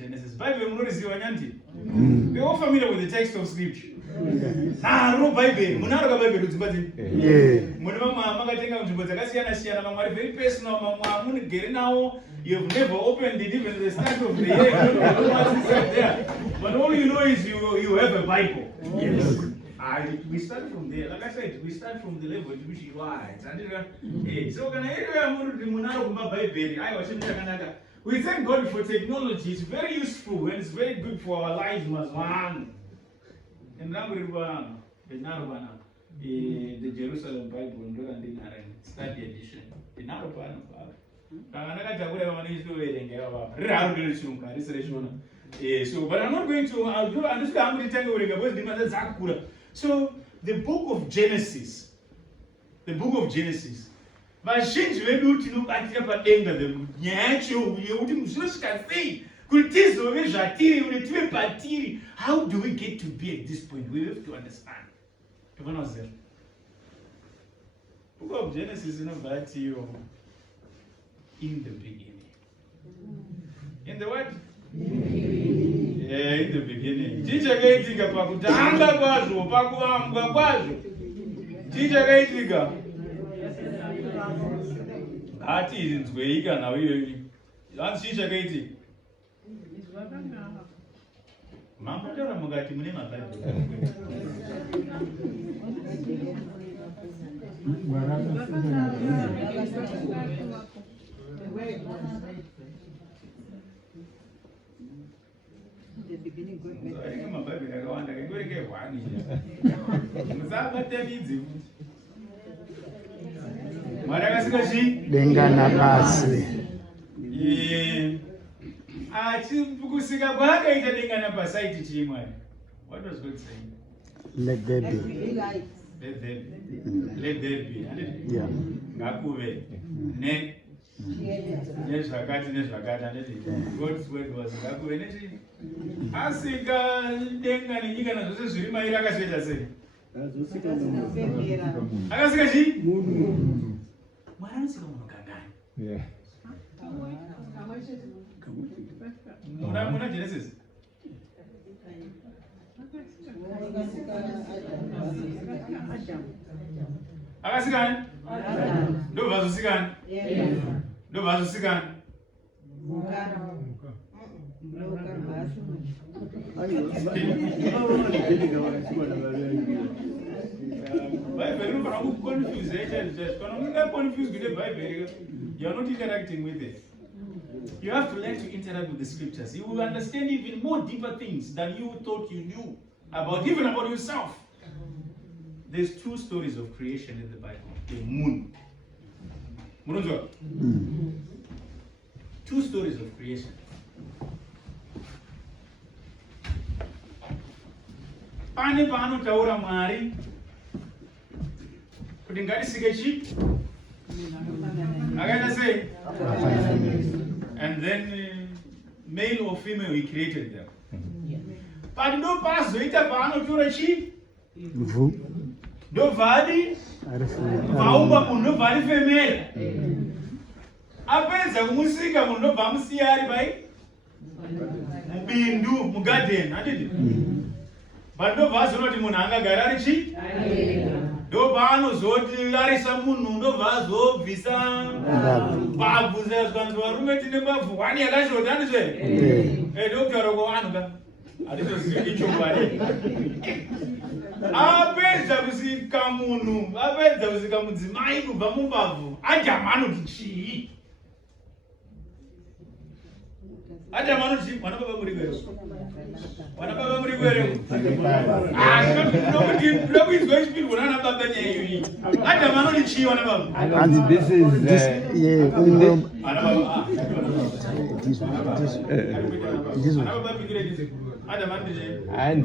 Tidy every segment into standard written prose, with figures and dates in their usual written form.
Genesis. Bible munoriziva nyanti. We're all familiar with the text of scripture. No Bible. Munaroka Bible udzibati. Munova makatenga nzvimbo dzakasiyana siyana mamwe ari very personal mamwe amunogere nawo. You've never opened it even the start of the year. You don't know what is there. But all you know is you have a Bible. Yes. We start from there. Like I said, we start from the level at which you are. So can I we thank God for technology. It's very useful and it's very good for our lives. And now the Jerusalem Bible study edition. So, but I'm not going to. I'll do. I'm just going to tell you. So, the book of Genesis. The book of Genesis. Vazhinji vedu tinobatira padenga nyaya yacho yekuti zvinosvika kuti tizove zvatiri kuti tive patiri. How do we get to be at this point? We have to understand. Book of Genesis inobva tiyo in the beginning. In the what? In the beginning. Chichakaitika pakutanga kwazvo pakuvambwa kwazvo. Chichakaitika. Hati izinzwei kana uyoyi. Hanzi chichakaitika. Mambotaura mukati mune mabhaibheri. Dengana pasi. Kusika kwakaita dengana pasaiti chimwe. What was God saying? Let there be. Let there be. Let there be. Yeah. Ngakuve. Ne. Nezvakati. God's word was ngakuve neti. Asika denga nenyika nazvose zviri mairi akasveta sei? Akasika chi? Mwari anosika munhu kangani? Muna Genesis? Akasikani? Ndo vazosikani? Ndo vazosikani? Bible is not confused. You are not interacting with it. You have to learn to interact with the scriptures. You will understand even more deeper things than you thought you knew about, even about yourself. There's two stories of creation in the Bible. The moon. Two stories of creation. Pane paanotaura Mwari kuti ngatisike chi? Akaita sei? And then male or female, he created them. But no pazoita paanotora chi? Mvu. Ndo vadi vaumba munhu nobva arifemera apedza kumusika munhu nobva amusiya ari pai mubindu mugadheni handiti but ndobva azoona kuti munhu angagara ari chi ndobva anozoti arisa munhu ndobva azobvisa mbabvu zazvanzi varume tine mbabvu 1 yakashota andizve ndokutaura kwavanhu ka handitozivi chokwadi apedza kusika munhu apedza kusika mudzimai kubva mumbabvu adhamu anoti chii adhamu anoti mwana baba muri kwero mwana baba muri kwero nokuti ndoda kuizwa chipirwa nana baba nyaya iyoyi adhamu anoti chii mwana baba And this is mwana baba And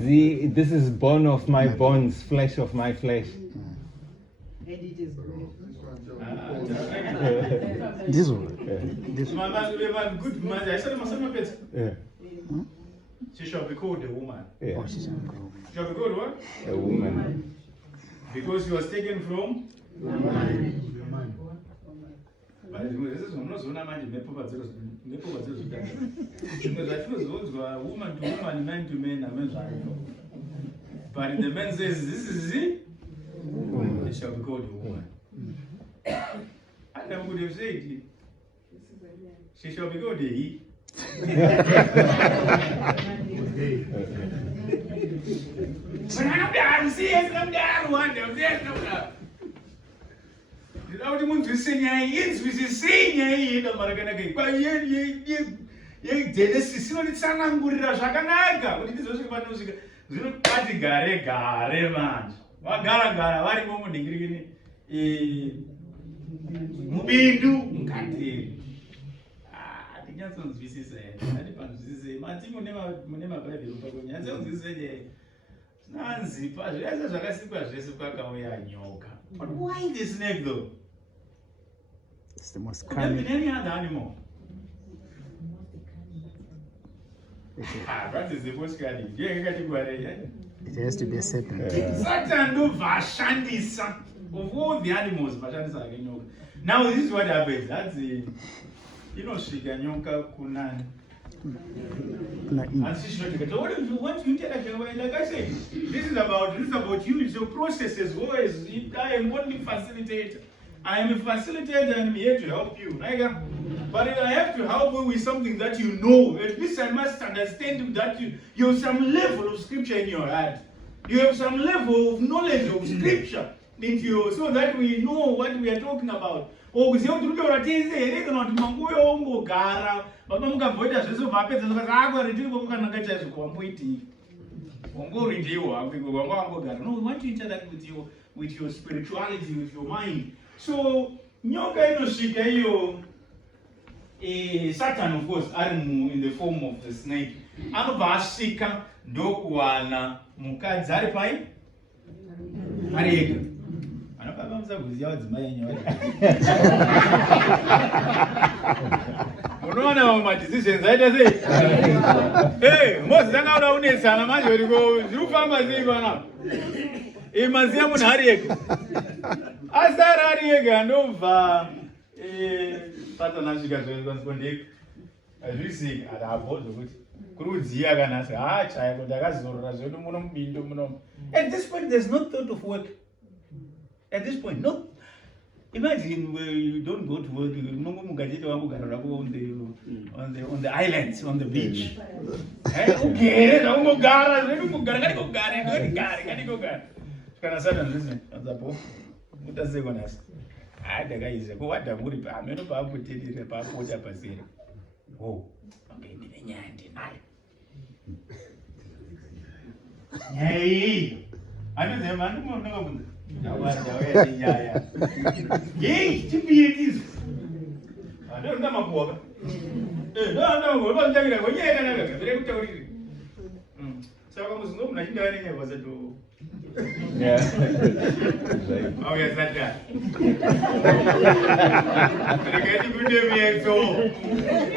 this is bone of my bones, flesh of my flesh. this one. She shall be called a woman. Yeah. Oh, she's uncle. She shall be called what? A woman. Because she was taken from unozoona manje nepfungwa dzezvitanda zvimwe zvatinozonzwa woman to woman, man to man, amen zvaino. But the man says this is it, it shall be called a woman. Adam would have said she shall be called a he. But I'm serious, I'm down one, I'm there, no. Ndauti muntu isenyai inzwisisei ndo marakanaka kwa ye Genesis inotsanangurira zvakanaka kuti ndizosvika panosvika zvino pati gare manje vagara varimo munhingirikini mubindu mukateri ndinyatsonzwisisa ati panzwisisei mati mune mabhaibheri pako nyatsonzwisisei zvinanzi pazvese zvakasikwa zvese kwakauya nyoka. But why the snake though? It's the most Could have been cunning. any other animal. That is the most cunning. It has to be a serpent. Satan do vashandisa of all the animals. Vashandisa like nyoka. Now this is what happens. That's the shika nyoka kunani. And she should get what if you want to interact like I said, this is about you, it's your processes always. I am only facilitator. I am a facilitator and I'm here to help you. But I have to help you with something that you know. At least I must understand that you have some level of scripture in your heart. You have some level of knowledge of scripture into you, so that we know what we are talking about. Okuziva kuti unotaura tese here kana kuti manguyo ongogara baba mukabvoita zvese mapedza akari tiri kwakanaka chaizvo kwamboitii wangoridiwo hakwiko wanga wangogara. No, we want to interact with your spirituality, with your mind. So nyoka inosvika iyo Satan of course ari in the form of the snake anobva asvika ndokuwana mukadzi ari pai ari ega. Anobaba musakuziva wadzimai enyu unoona mamwe madecisions aita sei Moses akaona unesana manje uriko zviri kufamba sei panapa maziya munhu ari ega asara ari ega ndobva Satan asvika zvondeka azvisika adapo zvokuti kuri kudziya kana asi chaiko ndakazorora zvedu muno mubindu muno. At this point there's no thought of work. At this point, no. Imagine where you don't go to work, on the islands, on the beach. Okay, listen. Yay, chipietizo. Ando ndama kuoga. Ndo vandagira kwenye kana vile kutauriri. Saka muzungu mnashinda nini kwa sababu Yeah. Oh yes, that's that. Legati kudemienzo.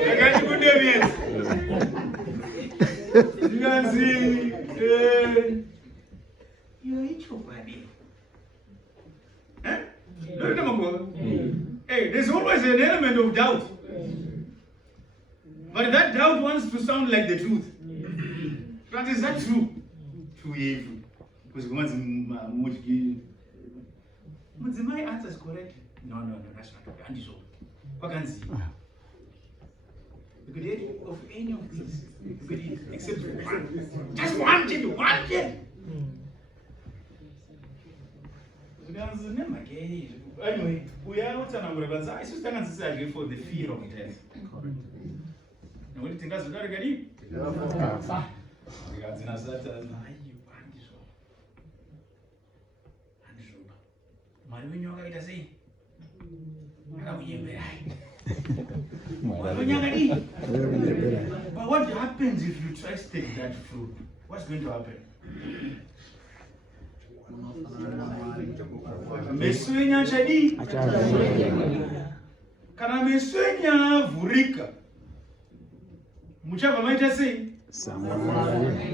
Legati kudemienzo. Ngazi yo icho bani. Hey, there's always an element of doubt. But that doubt wants to sound like the truth. But is that true? True evil. Because my answer is correct. No, that's not correct. And so, what can see? You could eat of any of these. You could eat except one. Just one kid. Anyway, we are not an I just agree for the fear of death. And what do you think that's not getting? Because in a certain but what happens if you try to take that fruit? What's going to happen? Meswenya chadi kana meswenya vurika muchava maita sei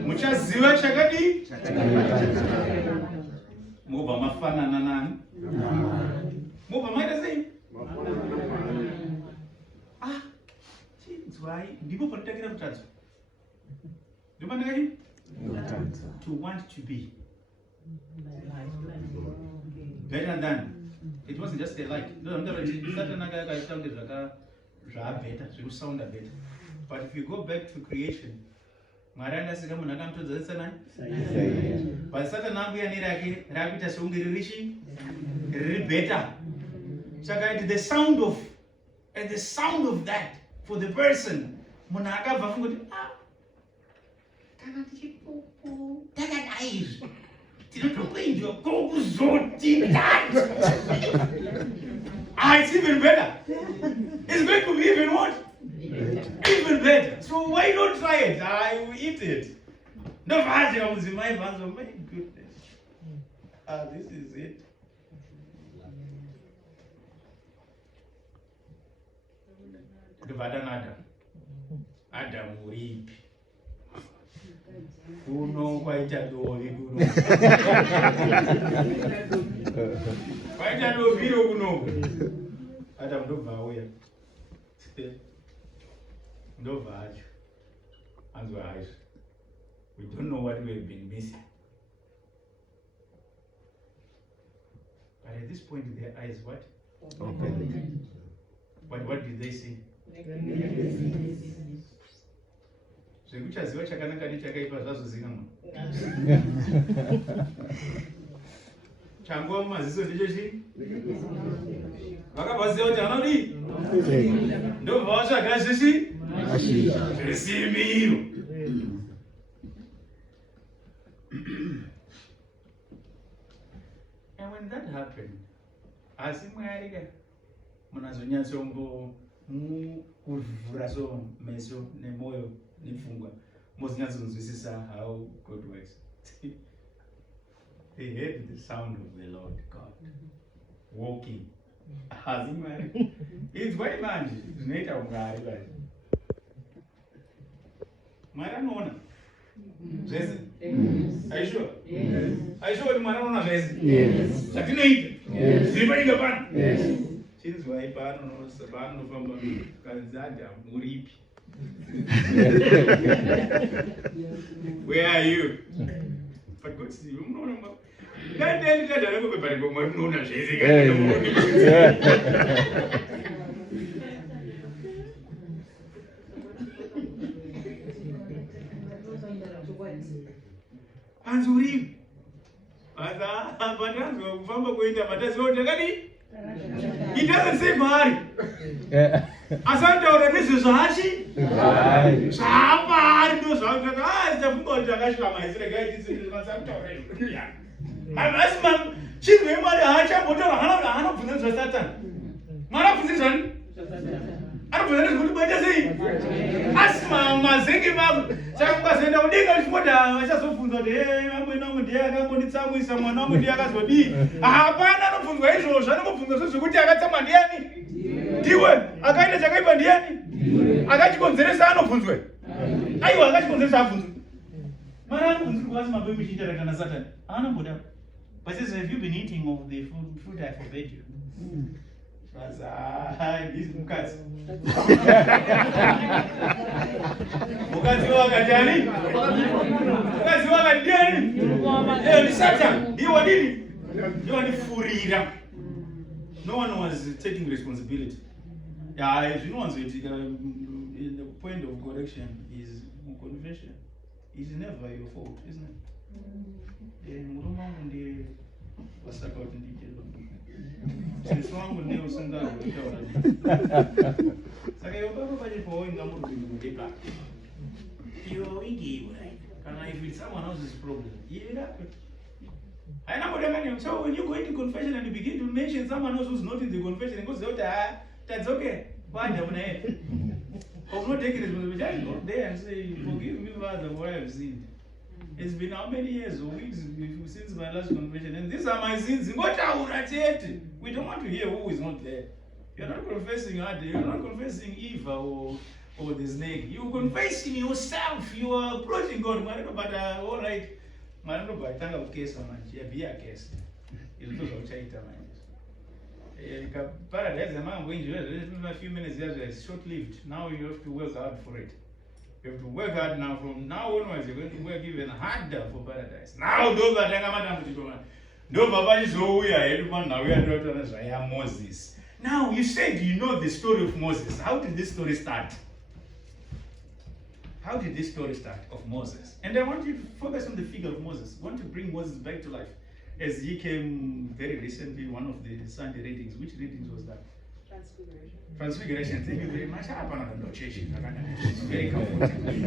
muchaziva chakadi mobva mafanana nani mobva maita sei chinzwai ndipo panotakira kutadzo ndipo ndakati to want to be better than. It wasn't just a light. No, sound better. But if you go back to creation, but Satan better. The sound of that for the person. It's even better. It's going to be even what? Even better. So why not try it? I will eat it. No, my goodness. This is it. Adam uripi. Kuno kwaita dori kuno. Kwaita dori kuno. Adam ndobva uya. Ndobva acho. Anzwa acho. We don't know what we have been missing. But at this point their eyes what? Open. But what did they see? Zvekuchaziva chakanaka nechakaipa zvazozikanwa. Changuva mumaziso ndicho chii? Vakabvaziva kuti vanodii? Ndobva vatsvaga zvichi? Zvisimiro. And when that happened, asi Mwari munazonyatsombo kuvhura so meso nemoyo nepfungwa mozonyatsokunzwisisa how God works. They heard the sound of the Lord God walking. Asi Mwari inzwai manje zvinoita ungari basi. Mwari anoona zvese. Are you sure? Yes. Are you sure kuti Mwari anoona zvese? Yes. Zvatinoita? Yes. Zviri panyika pano? Yes. Chinzwai paanofamba kanzi Adam uripi? Where are you? But God says, you know, Anzuri. He doesn't say Mari. Asante oranizo zahashi. Shamari no sanga. Zafungo jakashika maizire gaiti zvinazanta orani. Asman chimwe Mari hacha boto hana bvunza Satan. Mara bvunza zvani? Arabvunza kuti baita sei? Asma mazenge vangu. Chakukazenda udenga chipoda vachazobvunza kuti amweni wangu ndiye akambonditsamwisa mwana wangu ndiye akazodii. Hapana anobvunzwa izvozvo anobvunza zvekuti akatsamwa ndiani? Ndiwe akaita chakaipa ndiani? Akachikonzeresa anobvunzwe. Aiwa akachikonzeresa abvunzwe. Mara anobvunzwa asi mabebu chiita kana Satan. Anomboda. But says, have you been eating of the fruit I forbade you? Sasa this mukadzi. Mukadzi wakajani? Mukadzi wakajani? Ni Satan. Ndiye wadini? Ndiye wanifurira. No one was taking responsibility. Yeah, if you know the point of correction is confession. It's never your fault, isn't it? Muruma ndiye wasaka kuti ndichelo. Sisi wangu ndiye usingalo kutaura. Saka yobaba pachipo ingamuri kuipa. Yo ingiwe. Kana if it's someone else's problem, yeah. I know. So when you go into confession and you begin to mention someone else who's not in the confession, it goes, that's okay. Why don't I? Of not taking responsibility, I go there and say, forgive me, Father, for what I have sinned. It's been how many years or weeks since my last confession, and these are my sins. We don't want to hear who is not there. You're not confessing Adam, you're not confessing Eve or the snake. You're confessing yourself. You are approaching God. But all right. Marano baitanga ukesa manje yabia kesa ilito zochaita manje paradise among a few minutes is short lived. Now you have to work hard for it. You have to work hard now. From now onwards you're going to work even harder for paradise. Now do batanga madam chitoma do baba izouya everyone now we are not Moses. Now you said you know the story of Moses. How did this story start? How did this story start of Moses? And I want you to focus on the figure of Moses. I want to bring Moses back to life. As he came very recently, one of the Sunday readings. Which readings was that? Transfiguration. Transfiguration. Thank you very much. Very comforting.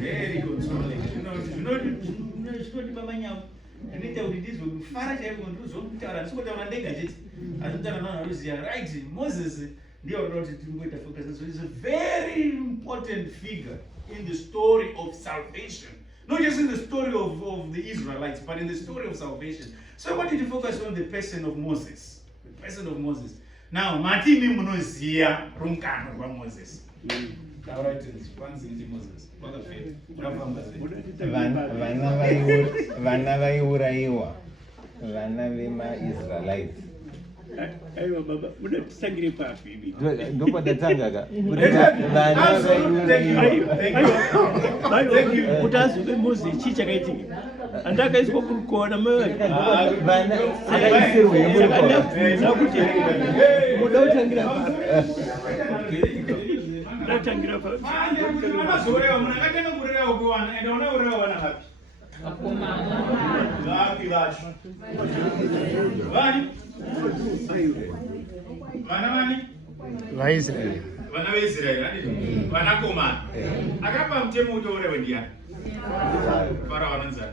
Very consoling. You know, right, Moses. So he's a very important figure in the story of salvation. Not just in the story of the Israelites, but in the story of salvation. So I want you to focus on the person of Moses. The person of Moses. Now, Matini Munozia Runkano from Moses. Vana vema Israelites. Aiwa baba, unatusangire papi hivi? Ndipo datangaga. Thank you. Utasuke Moses chicha kaiti. Andaka isiko kuona mwe. Vana akaisirwe muri. Nakuti muda utangira papi. Natangira papi. Mazorewa munakatanga kurewa kuwana ende ona urewa wana hapi. Ngapi vacho? Vani? Vana vani? Vaisraeli. Vana veIsraeli, handiti? Vanakomana. Akapa mutemo utorewe ndiani? Farao ananzani.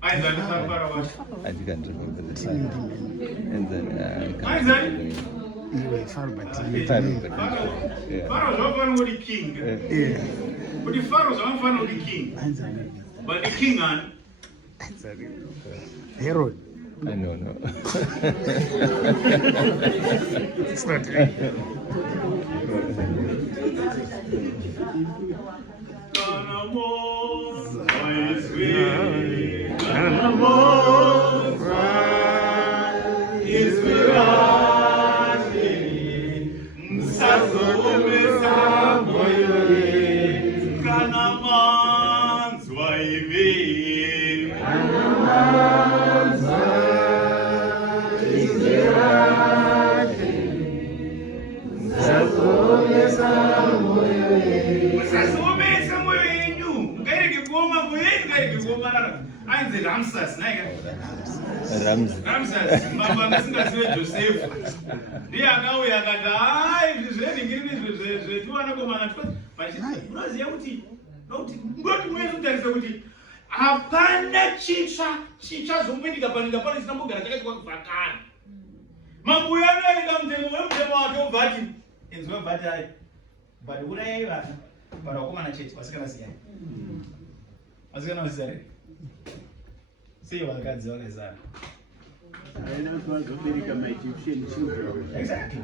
Aizani Farao wacho. I can't remember the time. And then Aizani? Pharaoh zvafana kuti king. Kuti Pharaoh zvafana kuti king. But the king and Herod. I don't know. It's not real. Ramses, mama singaziwe Joseph. Ndiye akauya akati hayi zvizeningiri zvetuvanakomana unoziva kuti ngoti mwezi kutarisa kuti hapana chichazomboitika panika pano chinambogara chakaitwa kuvhakana. Mabuya anoika mutemo wemutemo wake obva ati enzi webva ati hayi but urayai vana but vakomana chete vasikana siyani vasikana vasizarei sei vakadzi vakaizana. Exactly.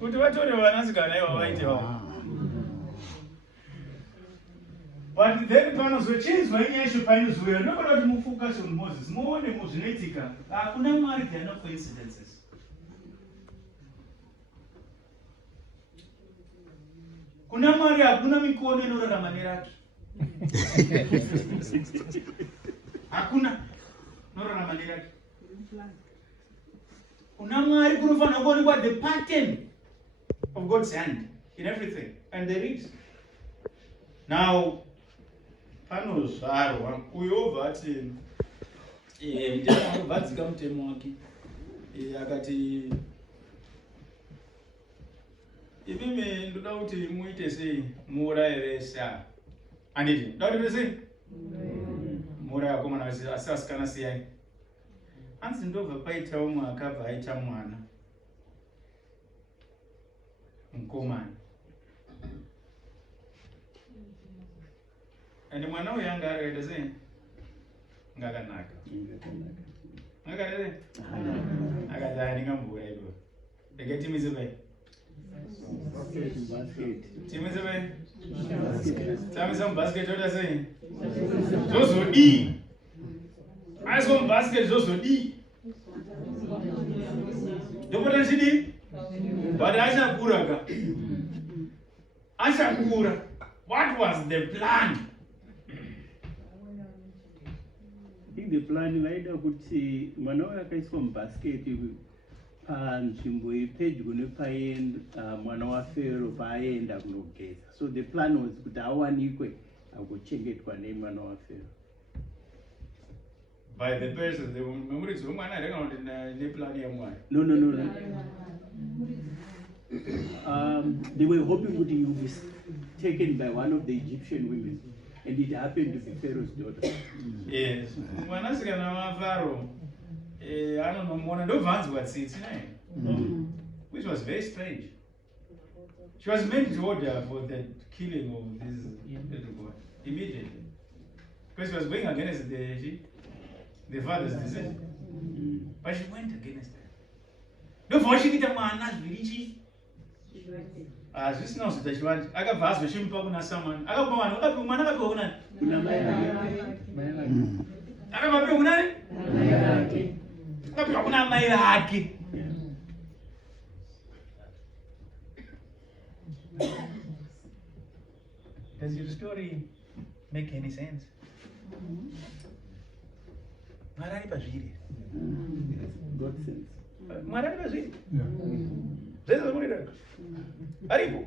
Kuti vatore vanasikana ivo vaite vavo. But then panozochinzwa inyasho painozoya ndokuda kuti mufocus on Moses muone muzvinoitika hakuna Mwari, there are no coincidences. Kuna Mwari hakuna mikono inorarama nerake. Hakuna inorarama nerake. Kuna Mwari kunofanira kuonekwa the pattern of God's hand in everything, and there is. Now, panozvarwa uyobva ati mutemo mutemo wake akati ipimi ndoda kuti muite sei muuraire Esau. Anditi ndoda kuti sei muuraire akomana asikana siyai. Hanzi ndobva paita umwe akabva aita mwana mukomana, and mwana uyu anga akaita sei ngakanaka ngakaita sei akati handingamboura ipo rege timise pai timise pai tamisa mubhasiketi oda sei zvozodii aiswa mubhasiketi zvozodii ndopota chidii but achakura ka achakura. What was the plan? I think the plan vaida kuti mwana uyu akaiswa mubhasiketi panzvimbo pedyo nepaenda mwana waFero paaenda kunogeza. So the plan was kuti awanikwe agochengetwa nemwana waFero. By the person, the memory is one I don't know the plan yamwari. No. They were hoping that he would be taken by one of the Egyptian women, and it happened to be Pharaoh's daughter. Yes. When I say Pharaoh, I don't know one of those ones what seats which was very strange. She was meant to order for the killing of this little boy immediately, because she was going against the father's decision. But she went against it. Don't forget it, man. Not really. This knows that she wants. I got vast machine power na someone. I got one. I got one. I got one. I got one. I got one. Does your story make any sense? Marani pazviri. God sense. Marani pazviri. This is what it is. Aripo.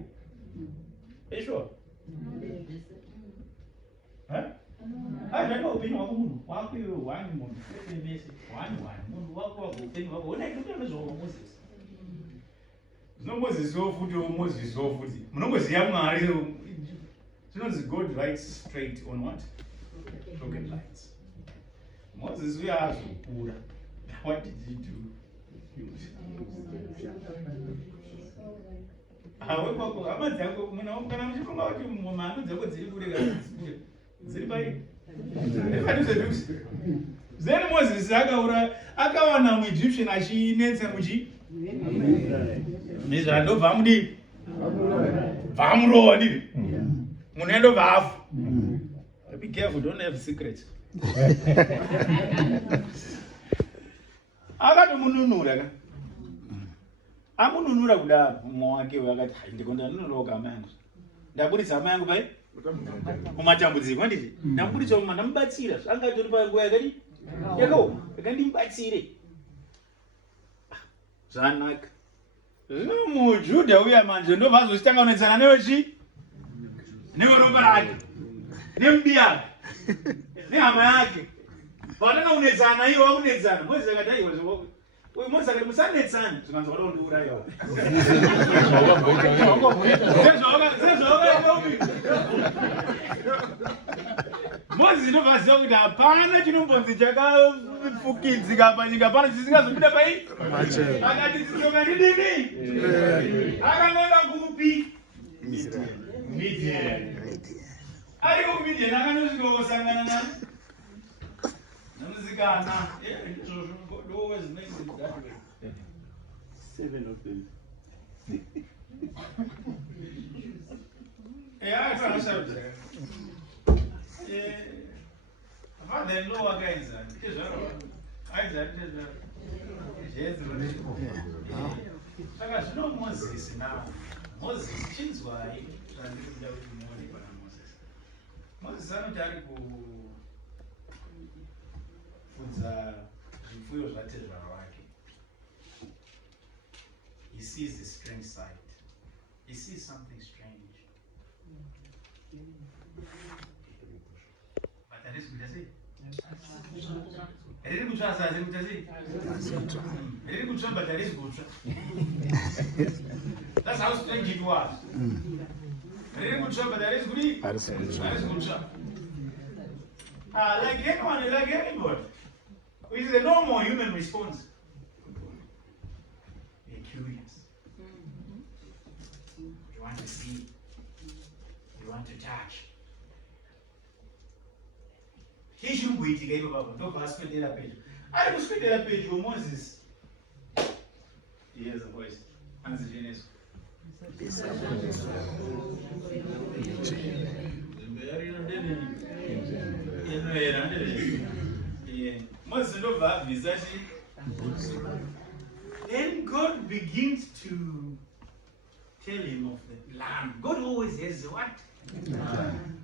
Are you sure? Huh? I don't know. Opinion of one. Walk you one month. One. Walk. Opinion of one. I don't know Moses. No Moses so food. Moses so food. Moses young Mary. You know, God writes straight on what? Crooked lines. Moses, we are so poor. What did he do? Then Moses akawana muEgyptian achinetsa muchi Israel ndovamudi vamurowa ndiri munendo vafu. Be careful, don't have secrets. Akatomununura ka amununura kuda mwake wakati ndikonda nunoroka amangu ndaburitsa amangu pai kumatambudziko nditi ndaburitsa mama ndamubatsira angatori panguva yakati yakandibatsire zvanaka. Zvino muJudha uya manje ndobva azochitanganedzana newechi neweropa rake nemudi yake nehama yake patanga kunetsana iwo wakunetsana Mozisi akati aiwa uyu Mozisi akati musanetsana zvikanzi wada kundiurayiwa Mozisi ndobva aziva kuti hapana chinombonzi chakafukidzika panyika pano chisingazopinda pai akati tsoka ndidini akananga kupi Midian. Ariko kuMidian akanosvika kosangana nani namuzikana God always makes it that way. 7 of them. Yeah, I found out. father-in-law wakaenzani tezvaro aenzani tezvaro zvezvo saka zvino Moses nawo Moses chinzwai zvandiri kuda kuti muone pana Moses. Moses anoti ari kufudza zvipfuyo zvatezvaro wake. He sees a strange sight. He sees something strange. But that is good, I say. I didn't go to but that is good. That's how strange it was. I didn't go but that is good. That is good. Like anyone, like anybody. Which is a normal human response. Be curious. You want to see. You want to touch. Chishimbuitika ipo baba ndobva aswedera pedyo. Ari kuswedera pedyo Moses. He hears a voice. Anzi Genesis. Moses ndobva abvisa chi. Then God begins to tell him of the plan. God always has what?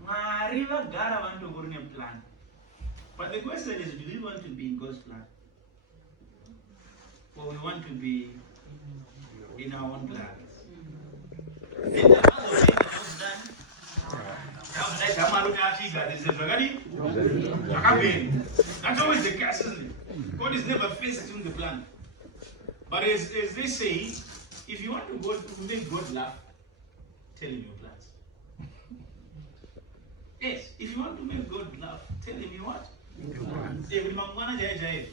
Mwari vagara vandongori neplan. But the question is, do we want to be in God's plan? Or we want to be in our own plans? Then the other way it was done. That's always the case, isn't it? God is never first in the plan. But as they say, if you want to make God laugh, tell him your plans. Yes, if you want to make God laugh, tell him you what? Every mangwana jai jai.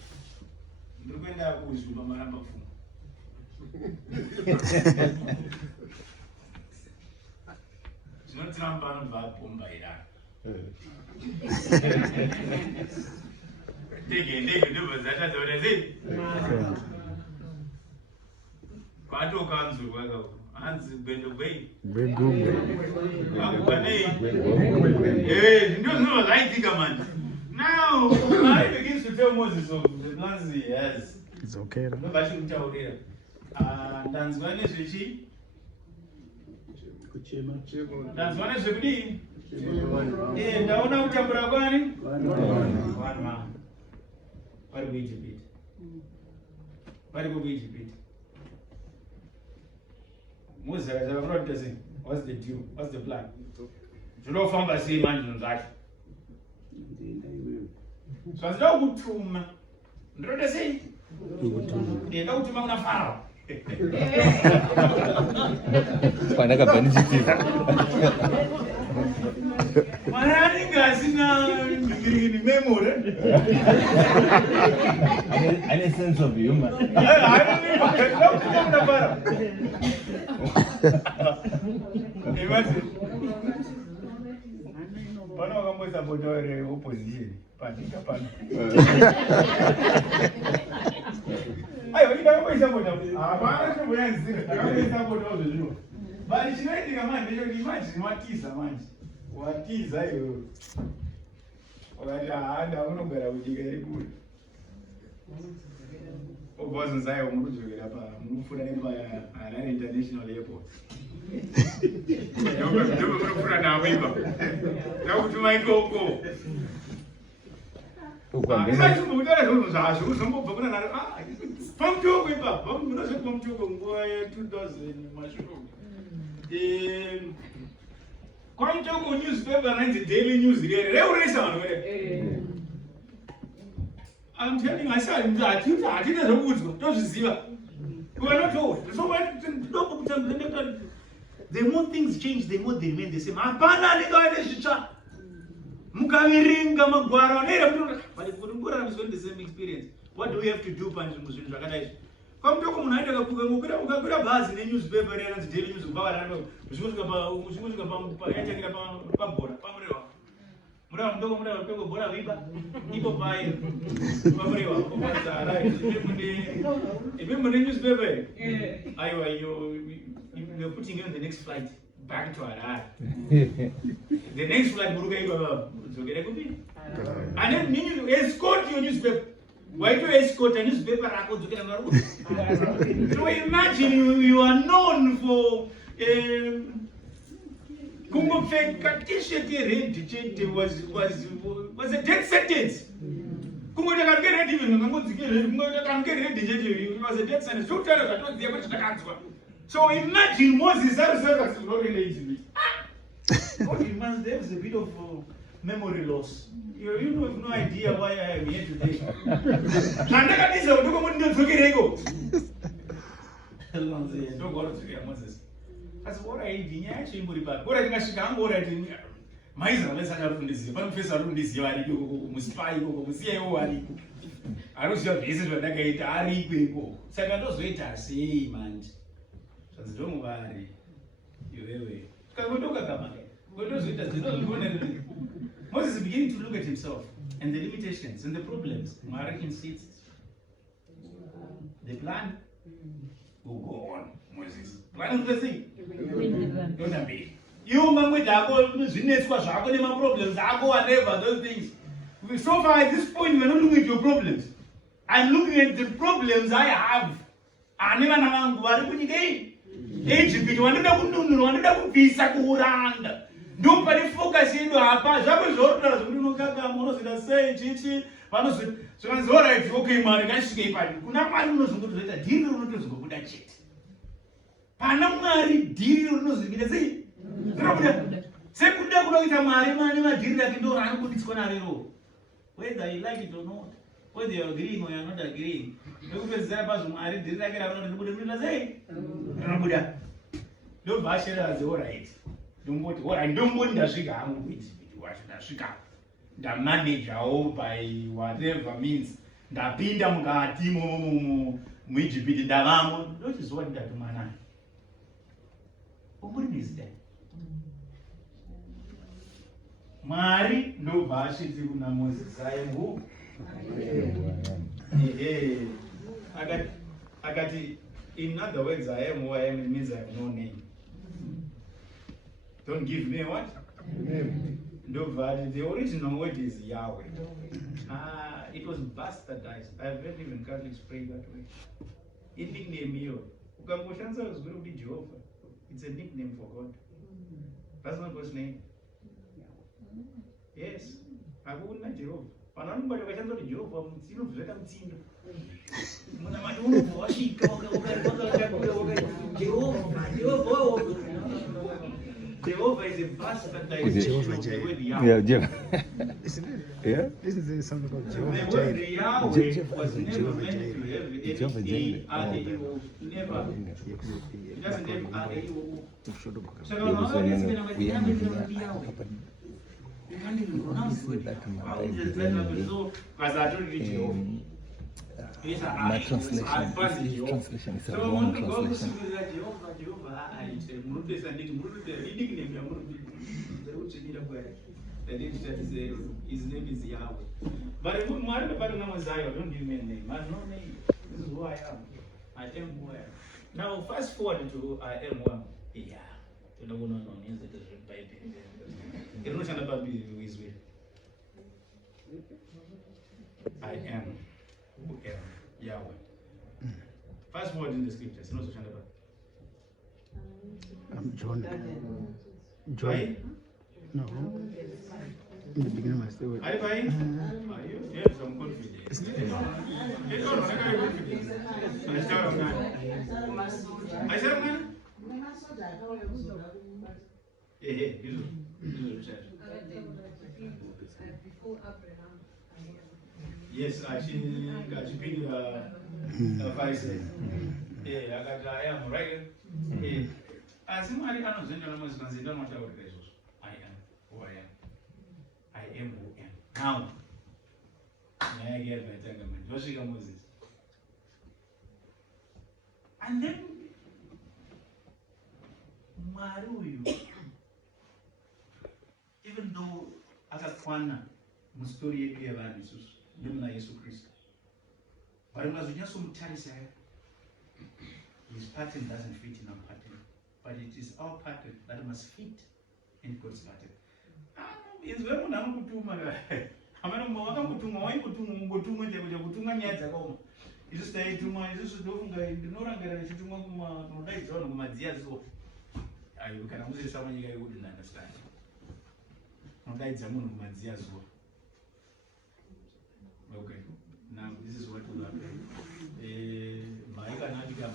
Ndrukwenda kuzuma maramba fumu. Zvinotiramba anobva Iran. Ndege ndobva dzatadza sei? Kwatokanzurwa kako. Hanzi Bendo Bay. Begumbe. Ndio zvinova zvaitika man. Now, God begins to tell Moses of the plans he has. It's okay. Ndobva achimutaurira. Ndanzwa nezvechi? Kuchema. Ndanzwa nezvekudini? Ndaona kutambura kwani? Vanhu. Vari kuIjipiti. Vari kuIjipiti. Moses akataura kuti sei? What's the deal? What's the plan? Zvinofamba sei manje zvinhu zvacho? Zvazvinoda kutuma. Ndinoda sei? Ndinoda kutuma kuna Farao. Panakabva nichitika. Mwari anenge asina memory. Ane sense of humor. Pana wakamboisa poto re opposition patika pana. Aiwa ndingakamboisa poto. Hapana zvinoyanzika. Ndakamboisa poto zvino. Bali chinoitika manje ndechoti imagine watiza manje. Watiza iwe. Wakati handa unogara kunyika iri kure. Obvazonzayo murudzokera pa murufura nepaHarare International Airport. Ndio murufura nawiba. Ndakutuma ikoko. Sasa mudara zvinhu zvazvo uzombobva kuna naro. Pamutoko ipapo, munoziva pamutoko nguva ye2000 mashurum. Kwamutoko newspaper ranzi Daily News reuresa vanhu here. I'm telling you, I said, I didn't know what's going. We are not told. So the more things change, the more they remain the same. But if we don't have the same experience, what do we have to do? Come to Comunita, newspaper and Daily News bora viba ipo pai pamorewa opatsa if you newspaper you're putting you on the next flight back to Harare. The next flight, and then you escort your newspaper. Why do you escort a newspaper? So imagine you are known for was a death sentence. It was a death sentence. So imagine Moses, there was a bit of memory loss. You have no idea why I am here today. Don't go to Moses. That's what I did. Actually, what I think I should go right in here. My son, let's have this. One face around this, you are you, Muspai, you see, I was your visit when I get Ari people. Second, those waiters say, man. So don't worry. You anyway. Because we look at them. Moses is beginning to look at himself and the limitations and the problems. American seeds. The plan will go on, Moses. Plan of the thing. Don't be. You remember that problems, those things. So far at this point, we're not looking at your problems. I'm looking at the problems I have. I never know Egypt, you wanted to be Sakuranda. Don't put focus in your past. I was orders, we don't have Monos in the same Chichi. So I'm sorry, okay, my escape. Kunama knows good with a deal knows good at shit. Panamari deal knows with a say. Second, Marima deal that you know, I'm going to go. Whether you like it or not, whether you're agreeing or you're not agreeing. Look at Zabas, I did like it, I don't know what say. Don't bash it as all right. Don't want what I don't want the sugar. I'm with the sugar. The manager, by whatever means, the Pindam Timo, which be the Damamo, that is what that man. What is that? Mari, no bash it, you know, Moses. I am who? I got it. In other words, I am who I am, it means I have no name. Don't give me what? No value. The original word is Yahweh. It was bastardized. I've heard even Catholics pray that way. It nickname you. Ukamoshanza was going to be Jehovah. It's a nickname for God. That's not God's name. Yes. I wouldn't like Jehovah. But nobody was under Jehovah. You know, let them see. Jehovah is a bastardized word Yahweh. Yeah, Jehovah. Yeah? Isn't there something called The Jehovah word Jireh? Yahweh was never meant to have Jehovah Jireh. A-E-O. Never. It doesn't have A-E-O. So We can't even pronounce it. As I told you, My translation is a wrong translation. His name is Yahweh. But if don't give me a name. I have no name. This is who I am. I am who I am. Now, fast forward to I am who I am. Yeah. You don't know, I am who am Yahweh. Fast forward in the scriptures. You know what I'm John. Right? No. In the beginning, I still wait. Are you buying? Are you? Yes, I'm confident. Yes, no, I can't confidence. I start on that. I start on that? Hey, you before Abraham. Yes, I think been vice. I am right. As I am who I am. I am who I am. Now, may I get my entanglement? Joshua Moses. And then, Maruyu, even though akakwana mustori yetu y'abantu Isusu ndimuna Yesu Kristo, bari mwazunya so mutarisa his pattern doesn't fit in our pattern. but it is our pattern that must fit in God's pattern. It's very much amene waikutumwa nje kutunga nyadza koma izo sitaitumwa izo ndofunga ndinorangara chitumwa kunodaidza vanhu kumadzia zuwa ayo kana muzisa manyika yekuti understand unodaidza munhu kumadzia zuwa. Okay, now this is what will happen. Mai kana abika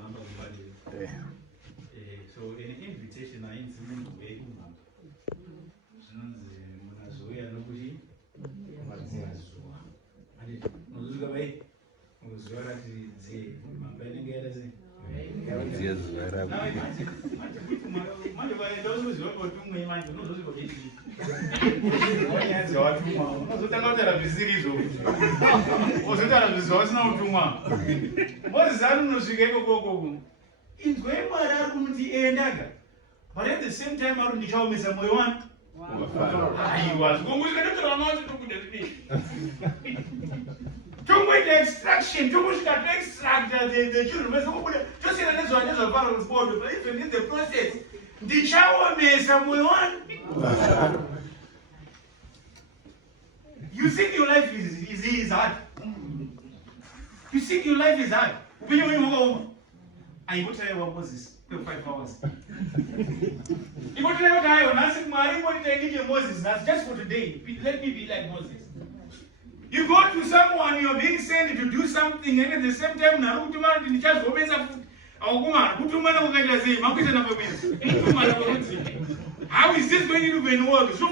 mamba kubali. So an invitation ainzi munhu wekumamba zvinonzi munazoya nokuti madzia zuwa. Nozvika vai muzuva rati dze mamba inenge yaita sei madzia zuva rako manje vaenda uziva kotumwe manje unozoziva kuti wanyanzi watumwa unozotanga kutaura zvisiri izvo uzotaura zviziva usina kutumwa mozizani unosvika ikokoko inzwai mwari ari kumuti endaga but at the same time ari ndichaomesa mwoyo wani aiwa zvikongosvika tongoita extraction tongosvika toextract the children vesokubuda tosiyana nezvaparo sport but even in the process ndichaomesa mwoyo wani. You think your life is hard? You think your life is hard? When you go home, I go tell you what Moses 5 hours. You go tell you what I want. Mari, what I need Moses. That's just for today. Let me be like Moses. You go to someone, you're being sent to do something, and at the same time, how is this going to even work? So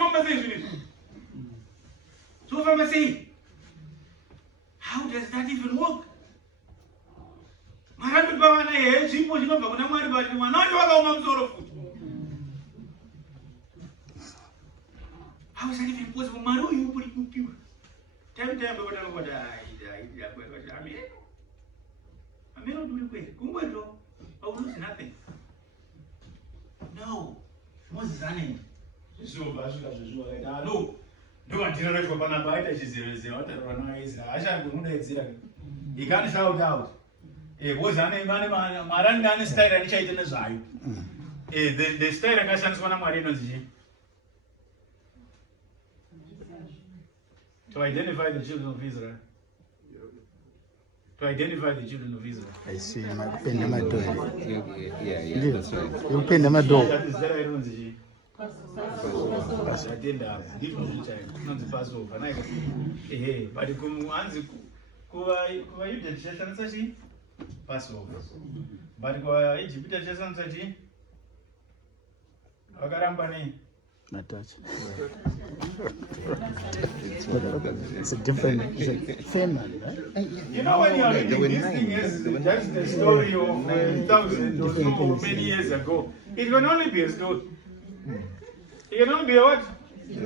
Mama say, how does that even work? How is that even possible? Maru, you put it in pure. Tell me what I may not do it. I will lose nothing. No. Moses running. No. No, I didn't know what Panabite is he can't shout out. It was an Marangan style and shade in the side. The style and essence one of Marinos. To identify the children of Israel. To identify the children of Israel. I see my pen my door. Yeah, that's right. You pen my door. That is that I don't see. I did that. Different time. Not the Passover. But it come once. Kuva you did Sheshan Sashi? Passover. But go Egypt Sheshan Sashi? Agarambani. My touch. It's a different family, right? You know when you are reading this thing is just the story of 1,000 or so many years ago. It can only be a story. It can only be a what?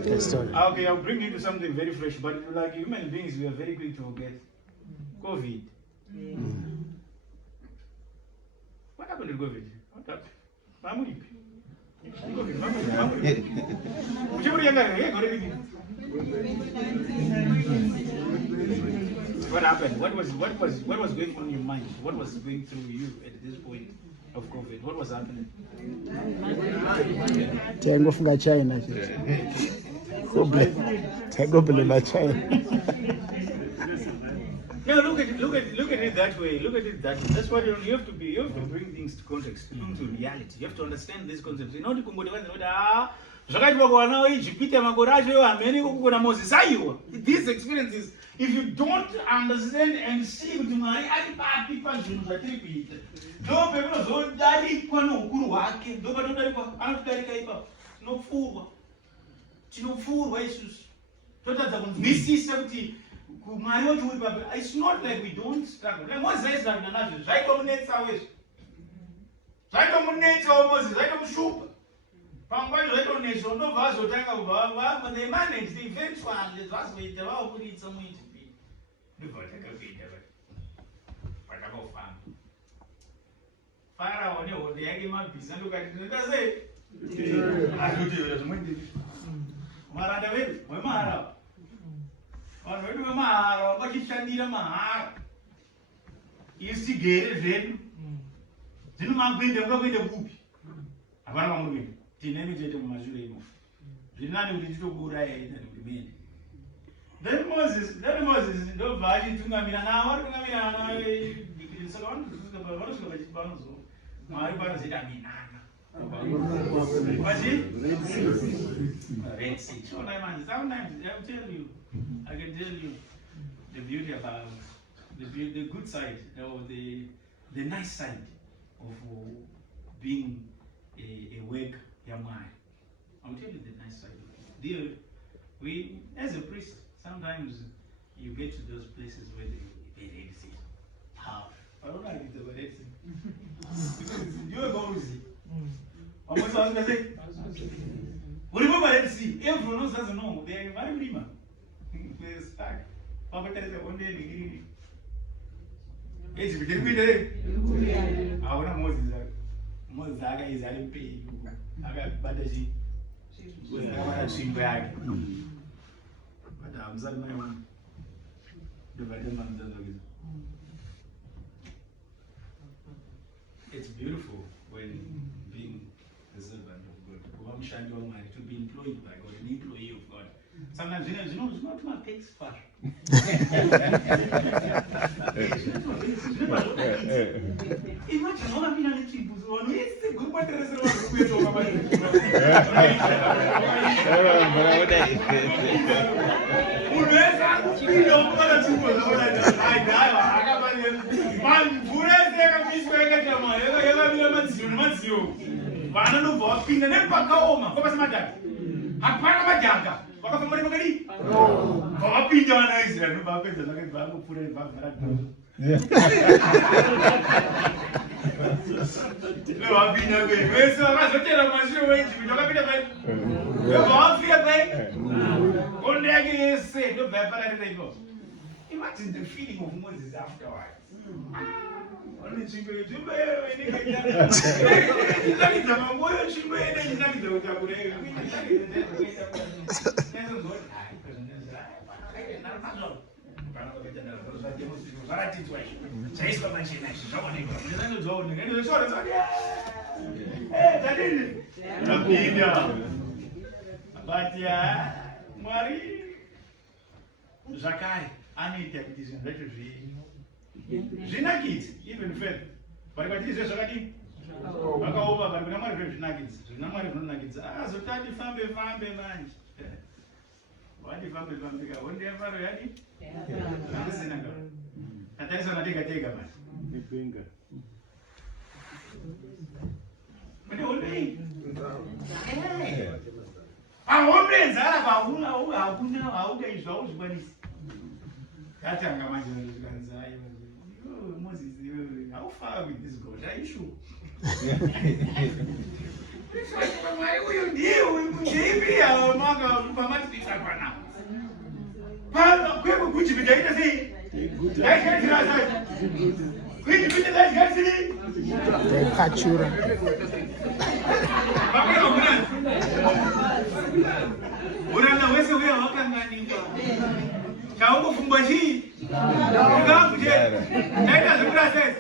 A story. Okay, I'll bring you to something very fresh, but like human beings, we are very quick to forget. COVID. What happened to COVID? What happened? Mamuri. What happened? What was going on in your mind? What was going through you at this point of COVID? What was happening? Tango from China. China. No, look at it that way. Look at it that way. That's what you have to be. You have to bring things to context, into reality. You have to understand these concepts. You know, these experiences, if you don't understand and see it's not like we don't struggle. Like Moses is not enough. Right dominates our ways. Right dominates our Moses. Right on soup. From one right on nation, no vase or tank of but they manage the eventual the vast way they all put it somewhere to be. Before take a bit of it. But I go farm. Fire on you, the egg in my piece and look at it. That's it. I do do it. Marada, my Mara. On went to a mar, but he shan't need a mar. You see, get it, Didn't man bring them go in the book? I want to win. Teenage Majuli. The none of the two good and remain. Then Moses, don't value to me an hour, in Salon, my brother said, I mean, was it? Red Sea. Sometimes I'll tell you, I can tell you the beauty about the good side, or the nice side of being a work young man. I'll tell you the nice side. We, as a priest, sometimes you get to those places where the Red Sea. How? I don't like it, the Red Sea. Because you're going to see. I was going to say, what about Red Sea? Everyone doesn't know. They're very prima. They're stuck. Papa tells them one day, it's between the I want Moses is a pay. I got Badaji. I seen bag. But I'm sorry, my own. The vitamin doesn't. It's beautiful when being the servant of God. To be employed by God, an employee of God. Sometimes it's not my takes far. Imagine all I've been on the trip was one. It's a good matter. Imagine the feeling of Moses afterwards. Zakai, I need that this in letter V. Zinakit, even fed. But what is this already? I go over, but we are very nuggets. Number of nuggets. Ah, so 30 family man. Why the family one day ever ready? And that is a take a man. The finger. But the old me. I won't be in Zara, who is always bunnies. That's a Moses, how far with this God? Are you sure? Kau fumbashi, kau je, naik dah proses.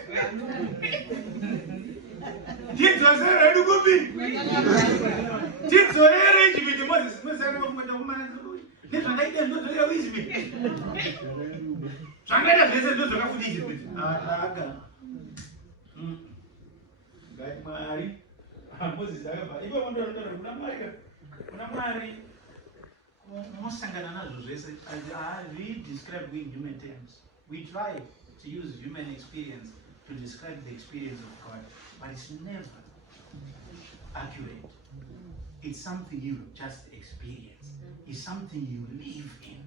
Jin sore redu kubi, jin sore redu kubi, Moses saya nak buat mana? Ni sangai dah tu dia wis kubi. Sangai dah biasa tu kau fudi kubi. Agak. Baik mari, Moses saya apa? Ibu mandor mana mari. We describe in human terms. We try to use human experience to describe the experience of God, but it's never accurate. It's something you just experience. It's something you live in.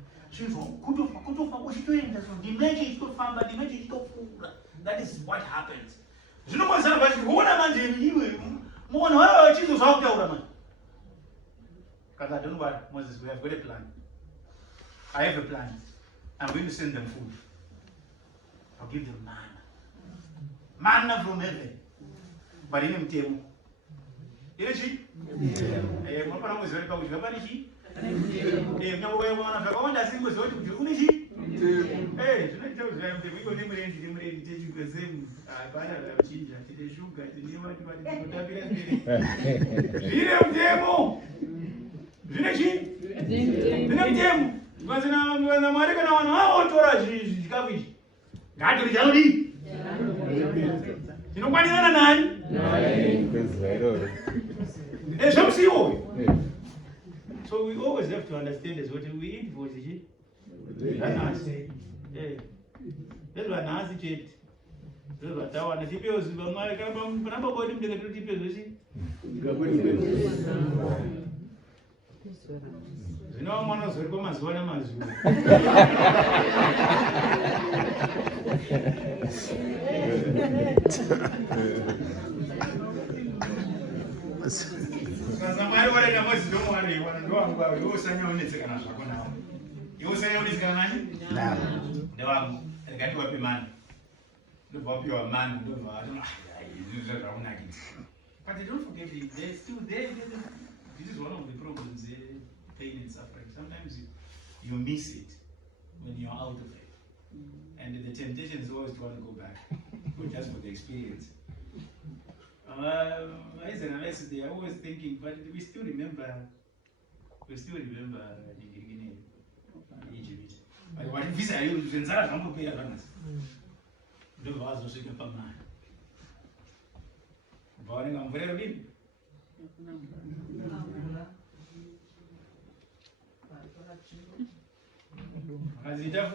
That is what happens. Because I don't know what Moses, we have got a plan. I have a plan. I'm going to send them food. I'll give them manna. Manna from heaven. But in him table. You know she? My father was very powerful. She? If no way one of the one that was going to do she? Hey, we go to teach the same. Bana la chinja, tite sugar, tite watu kutapira mbele. Vile mtemo. Vile chi? Vile mtemo. Ngazina marika na wana hao tora chikavichi. Gato lijalodi. Inokwanirana nani? So we always have to understand is what we eat for the that's what Nazi did. That's what I want to see. Because I'm like, I'm not going to get to people. You know, I'm one of the commas, one of my Somebody what I was doing one day, one go about you say no need to get now. You say only can Nah. No, I got to be man. The Bob your man, I don't know. But don't forget they're still there. This is one of the problems, pain and suffering. Sometimes you miss it when you're out of it. And the temptation is always to want to go back. Just for the experience. Unless they are always thinking, but we still remember Egypt. But what if you Zara come to pay a bonus? The vase was a man. Boring on very little. As it does,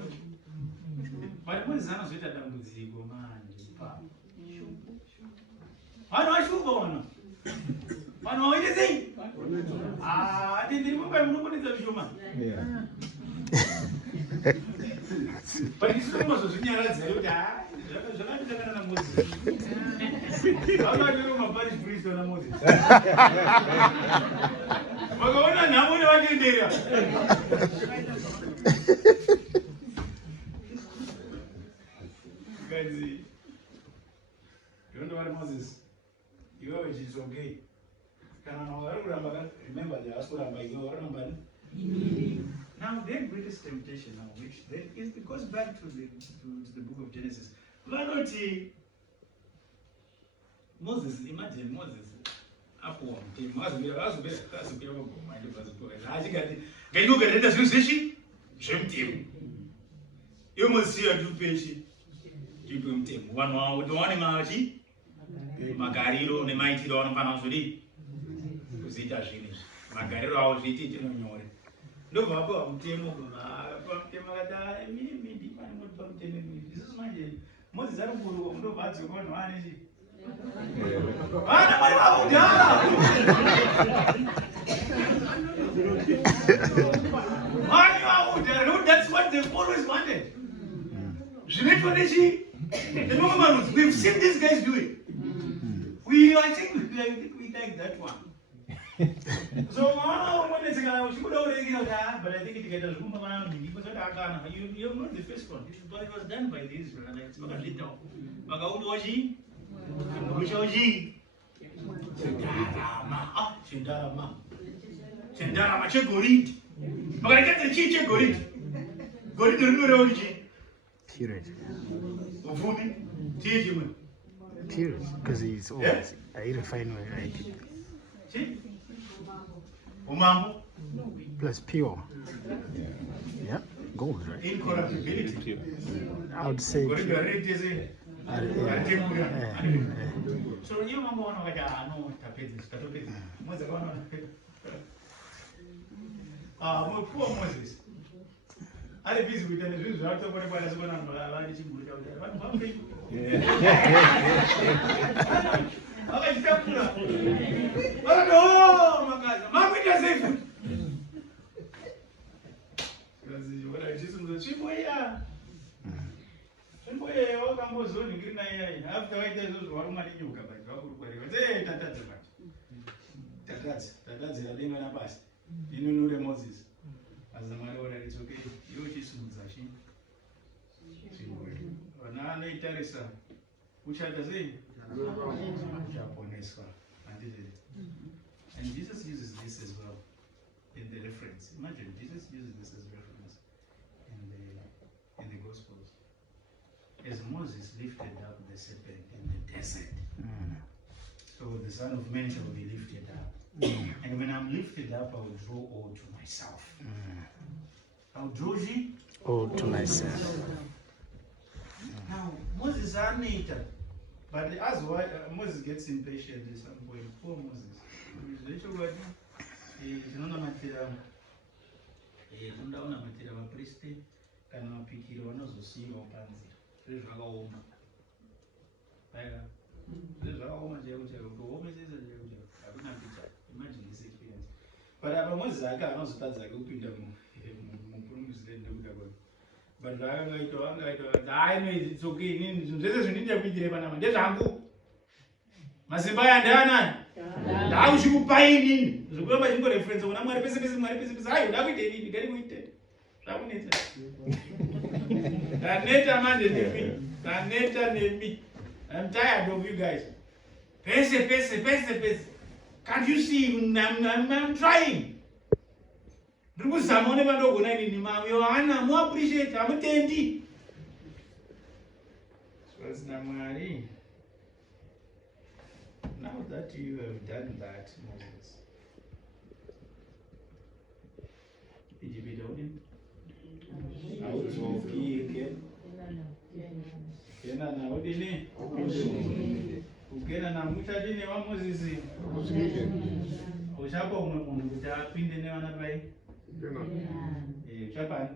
but what is Anna sweeter than with the woman? I know I should go on. I know anything. I didn't remember nobody the human. But it's almost as near as you die. I'm not doing my parish priest on a Moses. But go on, now what do I get there? You don't know what Moses? You always is okay. Can I remember the Asura by your number? Now, their greatest temptation now, which then is it goes back to the book of Genesis. Vanity Moses, imagine Moses. You must see a new patient. You put him one with one emoji. Magariro, the mighty Don Panasudi. Zita Shinish. Magariro, I was eating in your no, I'm Timo. This is my day. Moses, I don't know what you're going on. Is it? That's what they've always wanted. We've seen these guys do it. I think we like that one. So when it's but I think it gets a room around because you're not the first one. But it was done by these Israelites. Magaudi Mushoji Shindarama Shindarama Chegorit. But I get the chief Gorit. Gorit to Nuroji. Period. Ufumi, Tijimu. Period. Because he's always a refined way. See? Umambo. Plus pure. Yeah. Gold, right? Incorruptibility. I would say. So you mambo no tapeti. Poor Moses. I busy with the news. I thought what was going on. I Moses. As the man ordered, it's okay. You just Muzashi. Now, Teresa, which I say, Japonesca, and Jesus uses this as well in the reference. Imagine Jesus uses this as reference in the Gospels. As Moses lifted up the serpent in the desert. So the Son of Man shall be lifted up. And when I'm lifted up, I will draw all to myself. I'll draw you all to myself. Now, Moses Anita, but as why Moses gets impatient at some point. Poor Moses. Tundaona matira vapriste kana mapikiri vanozosiyiwa panzira zviri zvakaoma aika zviri zvakaoma chaiko chaiko kuomesesa chaiko chaiko hakuna picha. Imagine this experience. But apa Moses ake anozotadza ke kupinda mupromised land nekuda kwake. But zvakangaitwa hai no it's okay inini zvinhu zvese zvindinda kuitire panapa ndezvangu. Masimba aya ndeanani? Ndakuchikupai inini. Zvokuramba chingoreferensa kuna Mwari pese pese Mwari pese pese. Hayi uda kuita inini ndikari kuite. Zvakunetsa. Ndaneta manje nemi. Ndaneta nemi. I'm tired of you guys. Pese pese pese pese. Can't you see I'm trying. Ndikuzama une mandogona inini mami Yohana mu appreciate amutendi. Swasina Mwari. Now that you have done that, Moses, did you be doing? Out of again? Kena na odine? Ukena na mutadine wa Moses? Ushapo mungu kuti apinde nevana pai? Uchapani?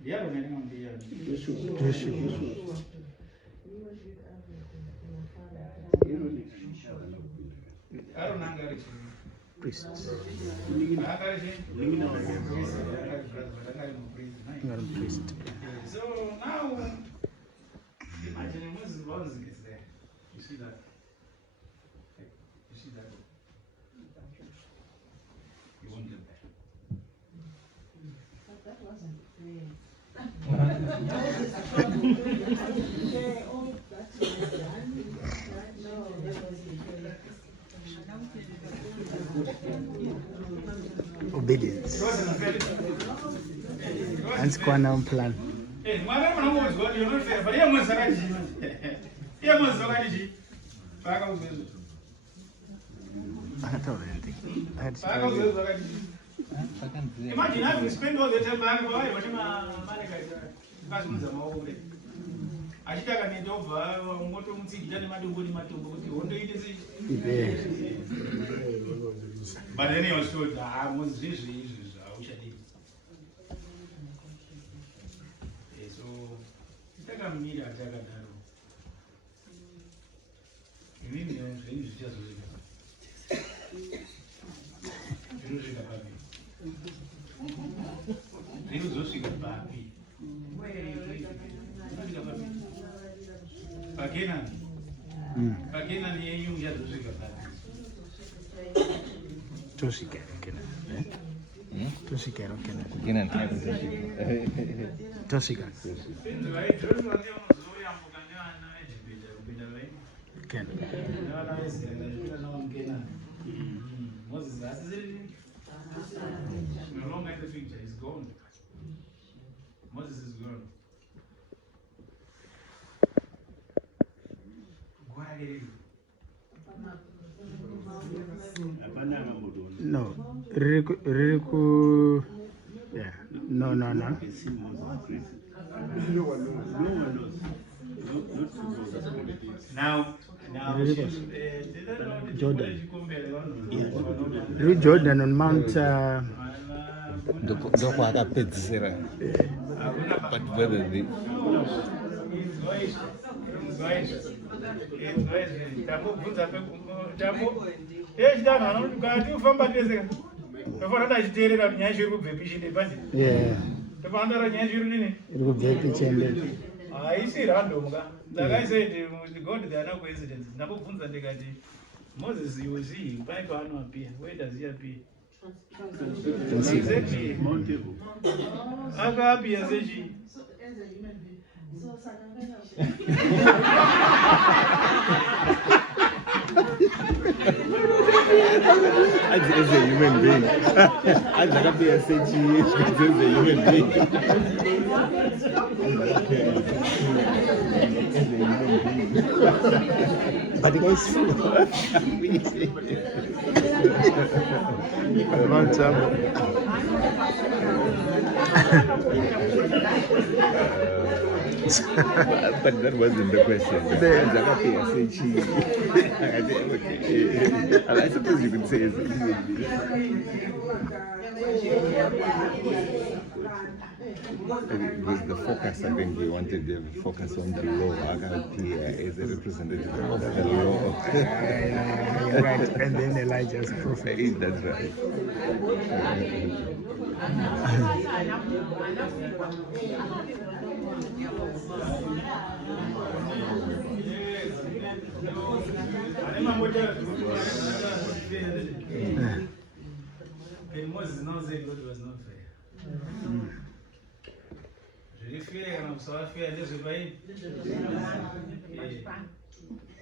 Ndiaro nani mwambia? Joshua. Aaron angari Priest. Priest. So now, imagine Moses is there. You see that? You see that? You won't get there. But that wasn't fair. Obedience. And square on plan. Hey, you're not fair, but here was here was already. Imagine having spent all the time back away, but then he was told, I was this I wish I did. So, take a meal at Jagadaro. You mean you just Pakena ni yeye unja dosika pale. Tosikero kena. Tosikero kena. Kena. Tosikero. Kena. Moses no longer in the picture, he's gone. Moses is gone. No, Riku, yeah, no. Now, Jordan. Yeah. Jordan on Mount. But whether the I see random. Like I said, God, there are no coincidences. Moses, you will see, appear. Where does he appear? Exactly. Aga appears as a human being. as a human being. As a human being. But the guy is full. About trouble. But that wasn't the question. I suppose you could say it. It was the focus. I think we wanted to focus on the law. Agape as a representative of the law. Yeah, right. And then Elijah's prophet. That's right. Moses now said God was not fair. Really fair, and I'm so fair. This is right.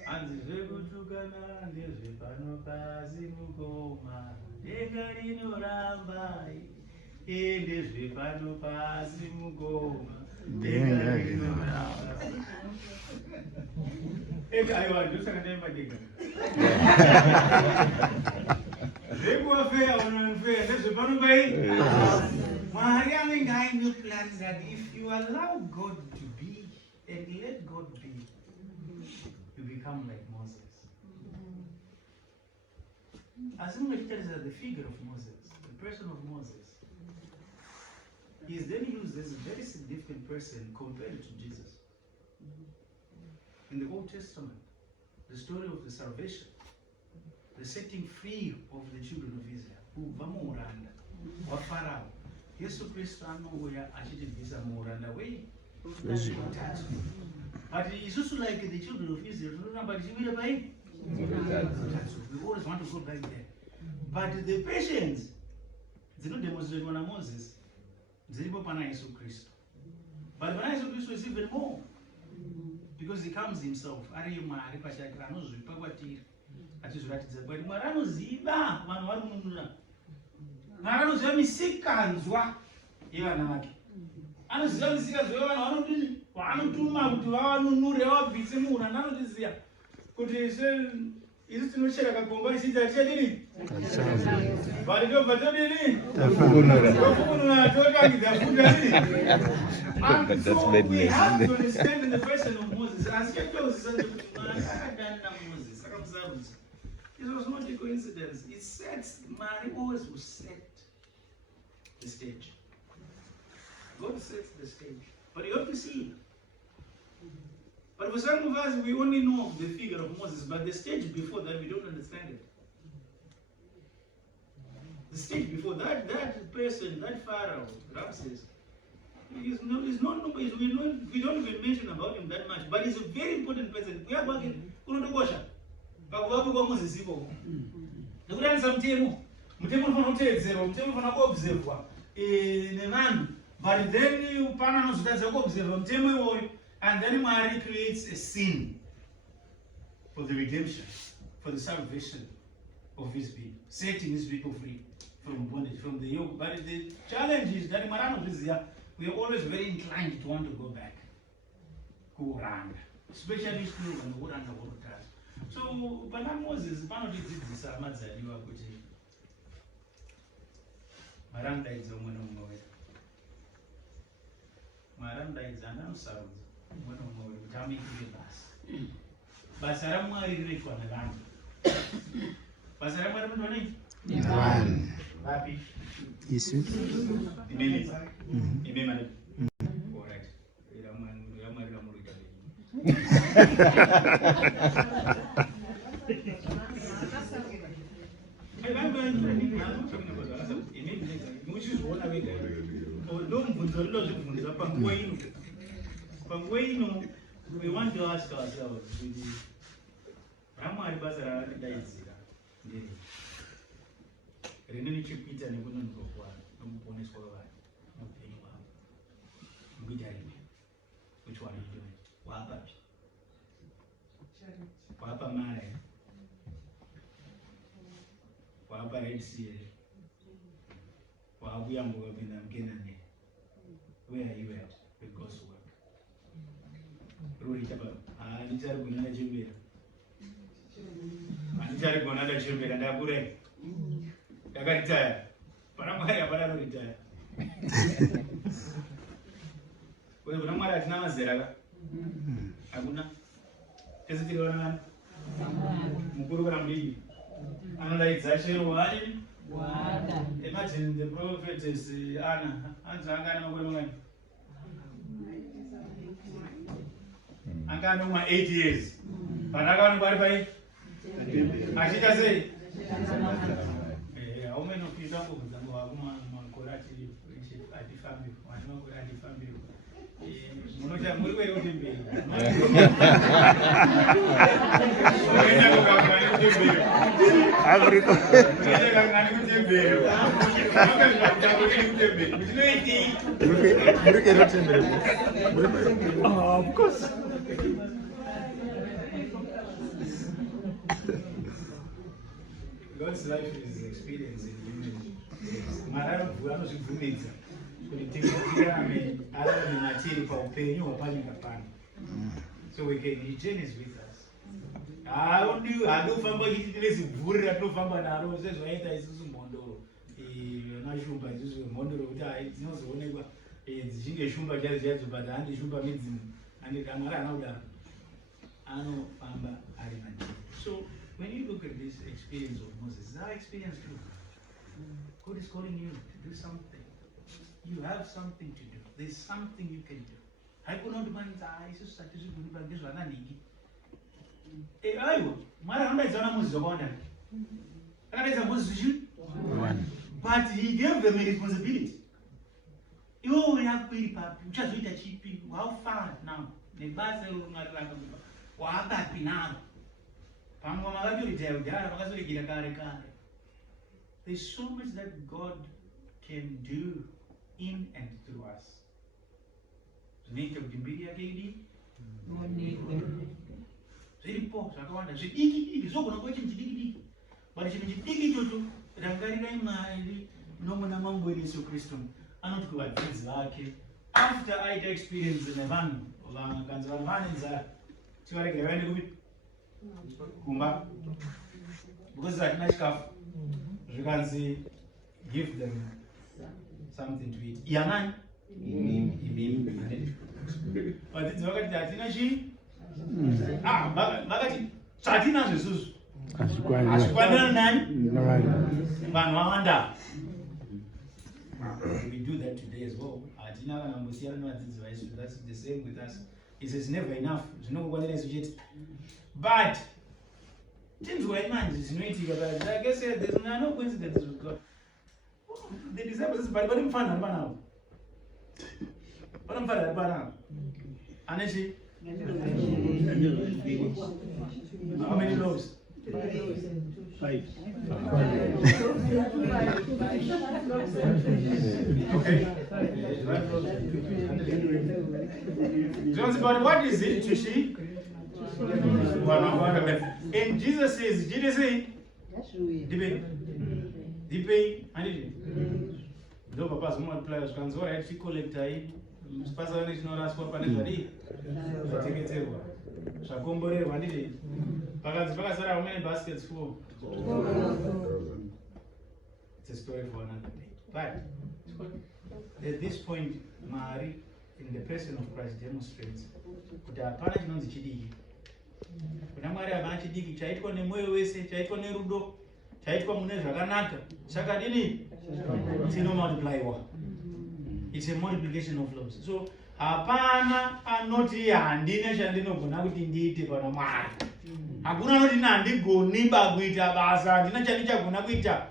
And the very to Ghana, and this is Panopazimugoma, Egarino Rambai, in this is Panopazimugoma, Egarino Rambai. I want to say a name again. They were fair or unfair. That's a fun way. Mariana kind of plans that if you allow God to be and let God be, you become like Moses. As long as it is the figure of Moses, the person of Moses, he is then used as a very significant person compared to Jesus. In the Old Testament, the story of the salvation, the setting free of the children of Israel, who vamuranda, wa Pharaoh. Yesu Kristo anouya achitibvisa muuranda wei. But it's also like the children of Israel, but we always want to go back there. But the patience, they don't demonstrate one of Moses, zilipo pana Yesu Kristo. But when Yesu Kristo is even more, because he comes himself, ari Mwari pachake anozvipa kwatiri. Achizviratidza kuti Mwari anoziva vanhu vari mununura. Mwari anoziva misikanzwa yevana vake. Anoziva misikanzwa yevana vanodini? Vaanotuma kuti vavanunure vabvise muuranda. Anoziva kuti isu tinochera kagomba isidza tichadini? Vari tobva todini? Tofunura totangidza futa dini? And so we have to understand in the person of Moses. As Ketos said, it was not a coincidence. It sets, Mary always will set the stage. God sets the stage. But you have to see. But for some of us, we only know the figure of Moses, but the stage before that, we don't understand it. The stage before that, that person, that Pharaoh, Ramses, we don't even mention about him that much, but he's a very important person. We are working, pakuvapo kwaMozisi ikoko nekudanisa mutemo unofana kuteedzerwa, mutemo unofana kuobservwa nevanhu, but then pana anozotadza kuobserva mutemo iwoyo, and then Mwari creates a scene for the redemption, for the salvation of his people, setting his people free from bondage, from the yoke. But the challenge is that Mwari anozviziva, we are always very inclined to want to go back kuuranda, especially still when uranda hworutatu. So, pana Moses, panotidzidzisa madzaliwa kuti marandaidza umwe nomumwe wedu. Marandaidza anosarudza umwe nomumwe wedu kuti amuitire basa. Basa raMwari rinoitwa nevanhu. Basa raMwari rinoitwa nei? Nevanhu. Vapi? Isu. Imene. Imene mane. All right. RaMwari ramuruita nei. We want to ask ourselves, Ramwari basa raakadaidzira ndei rine nechekuita nekunonoka kwavo nokuponeswa kwevanhu muupenyu hwavo mukuita rime. Which one are you doing? Wapapi? Wapa Mara here? Wapa Red Sea here? Wapuyambuka kupinda muKenani here? Where are you at? ruri chapa ndichari gonada chembera ndichari gonada chembera ndakure ndakaritaya pana Mwari hapana noritaya wewe kuna Mwari atina mazera ka hakuna tese tiri vana mukuru kana mudiki anodaidza shero wani imagine the prophetess Anna anga ana makore mangani anga ana 8 years panaka Mwari pai achita sei aume nopita kubvunza wakuma makore atifambi wani makore atifambi munota muri kwere kuti mberi Afrika. Of course. God's life is experience in human. Mara anozvibvumidza kuti tikurame arame matiri paupenyu hwapanyika pano. So he journeys with us. Hadi ufamba chitine zibvuri ratinofamba naro sezvaita isusu mhondoro nashumba isusu mhondoro kuti dzinozoonekwa dzichinge shumba chadzo but handi shumba midzimu Mwari hana kudaro anofamba ari matiri. So when you look at this experience of Moses, it's our experience too. God is calling you to do something. You have something to do. There's something you can do. Haikunondomanidza isusu satizvigoni pangezvana ndiki. Aiwa, Mwari anodaidza Moses zvakawanda. Akadaidza Moses zvichi? But he gave them a responsibility. Iwo uyakwiri papi, uchazoita chipi? How far now? Nebasa Mwari rakakupa. Wakapi naro? Pamwe makatoritaira kudhara makazoregera kare kare. There's so much that God can do in and through us. Zvinoita kuti mbiri yake idii? Zviripo zvakawanda zvidiki zvogona kuva chinhu chidiki but chinhu chidiki ichocho rangarirai Mwari nomuna mambo wedu Yesu Kristu anoti kuvadzidzi vake after aita experience nevanhu vakanzi vanhu vane nzara tivaregera vaende kupi kumba because hatina chikafu zvikanzi give them something to eat yamani imimi vadzidzi vakati hatina chii vakati zvatinazvo isusu hazvikwanirana nani vanhu vawanda. We do that today as well. Hatina kana mbosiyana nevadzidzi vaisu. That's the same with us. He says never enough. Zvinongokwanira isu chete. But tinzwai manje zvinoitika but like I said there's no coincidence with God. The disciples but vane mufana ari panavo. Vane mufana ari panavo. Ane chi? How many loaves? 5. Okay. But what is it to see? And Jesus says, did he say? Dipei, ndo papa multiply zvikanzi right chicollectai spasa nechinoraswa pane zvadii zvatengeterwa zvakomborerwa ndizvi pakanzi pakasara how many baskets full? It's a story for another day. But at this point Mwari in the person of Christ demonstrates kuti hapana chinonzi chidiki. Kuna Mwari hapana chidiki chaitwa nemwoyo wese, chaitwa nerudo, chaitwa mune zvakanaka. Chakadini? Chino multiplywa. It's a multiplication of loaves. So hapana anoti handine chandinogona kuti ndiite pana Mwari. Hakuna anoti handigoni kuita basa, handina chandichagona kuita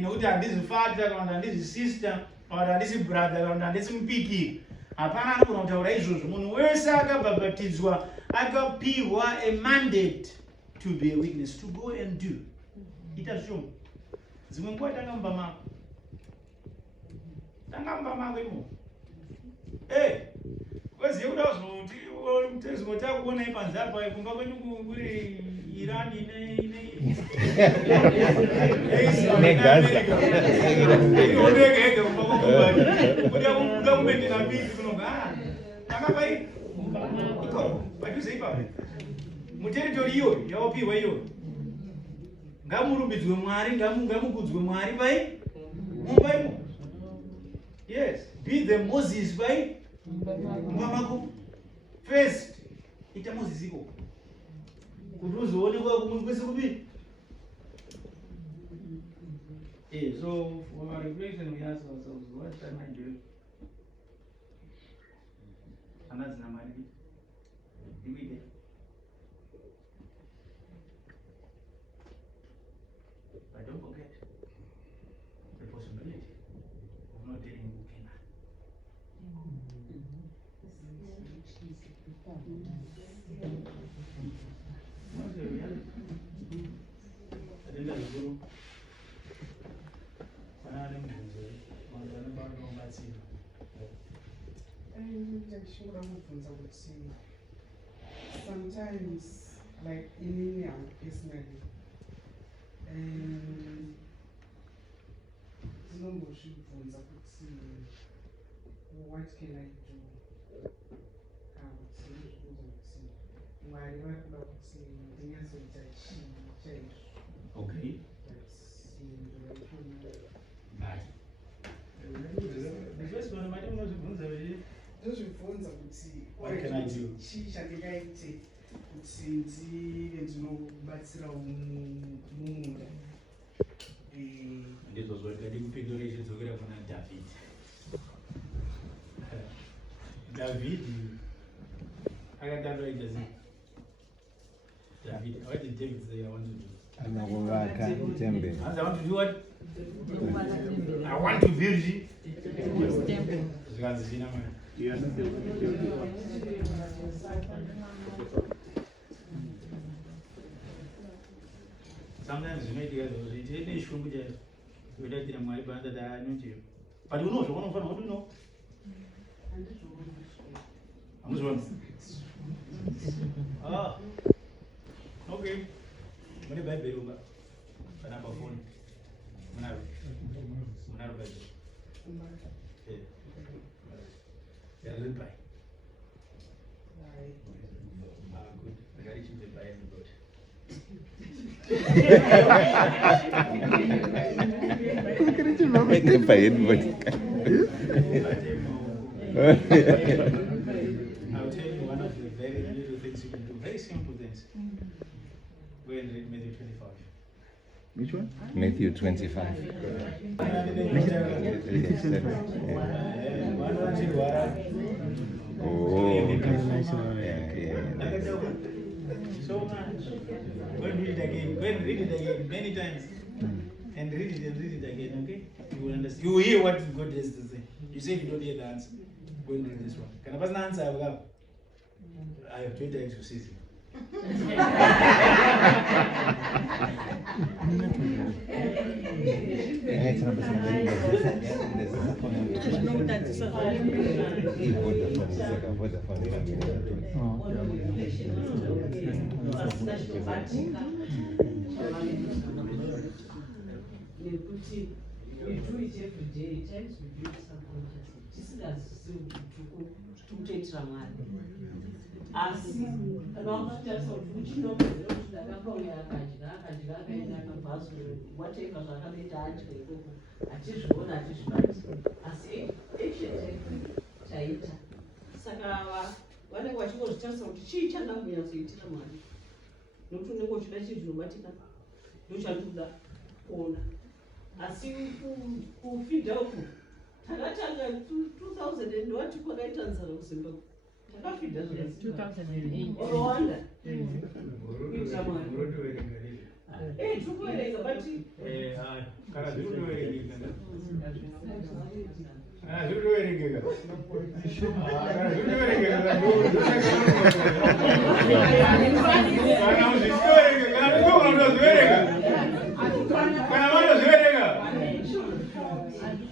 nokuti handisi father kana handisi sister kana handisi brother kana handisi mupiki. Hapana anogona kutaura izvozvo. Munhu wese akabhabhatidzwa akapiwa a mandate to be a witness, to go and do. Ita zvishoma. Dzimwe nguva tangamba mako. Tangamba mako imo. Weziye kuda kuzoti zvinotakuona ipanze apa kumba kwenyu kuri Iran ine Gaza. Onege kumba kumba. Kuda kumendina mbili kunonga. Tangamba padhuze ipapo muteritori iyo yawapiwa iyo ngamurumbidzwe Mwari, ngamukudzwe Mwari pai mumbaimo. Yes, be the Moses pai mumba mako. First ita Moses iko kuti uzoonekwa kumwe kwese kupiri. So for our reflection, we ask ourselves, what am I doing? And that's not my idea. Immediate. But don't forget the possibility of not dealing with Canaan. What's the reality? I think that's good. Sometimes, like in India personally, what can I do? Okay. The first one, I don't know what can I do? Ndizvo zvakadi kupindura ichidzokera kuna David. David akatanga ita sei? David, what did David say I want to do? Anakuvaka tembe. I want to do what? I want to build temple. Sometimes you make it is from the related to my band that I know you. But you know, so one of them, how do you know? I'm just one. Ah, okay. When you buy Beruba, an apple phone. Yeah, little pie. Good. I got it in the pie and good. By anybody. I'll tell you one of the very little things you can do, very simple things. Go and read Matthew 25. Which one? Matthew 25. Oh, So much. Go and read it again. Go and read it again many times. And read it again, okay? You will understand. You will hear what God has to say. You say you don't hear the answer. Go and read this one. Can I pass the answer? I have 20 exorcisms. Nekuti we do it every day, it times we do it subconsciously. Tisingazitoitira Mwari. Asi kana unotarisa kuti uchinombezera kuti ndakakauya akadya akaenda akabvazo whatever zvakanoita adya ikoko hatizviona hatizvibati asi action taita saka vanenge vachingozvitarisa kuti chii chandambonyatsoitira Mwari nokuti unenge uchida chii zvinobatika ndochandikuda kuona asi kufidha uku takatanga 2000 wati kwakaita nzara kuzimbabwe takafidha zvakasimbaa Rwanda kuitira Mwari tikuverenga bati kana zviri kutoverengeka kana zviri kutoverengeka kana zvichitoverengeka kana ndozviverenga kana vanozviverenga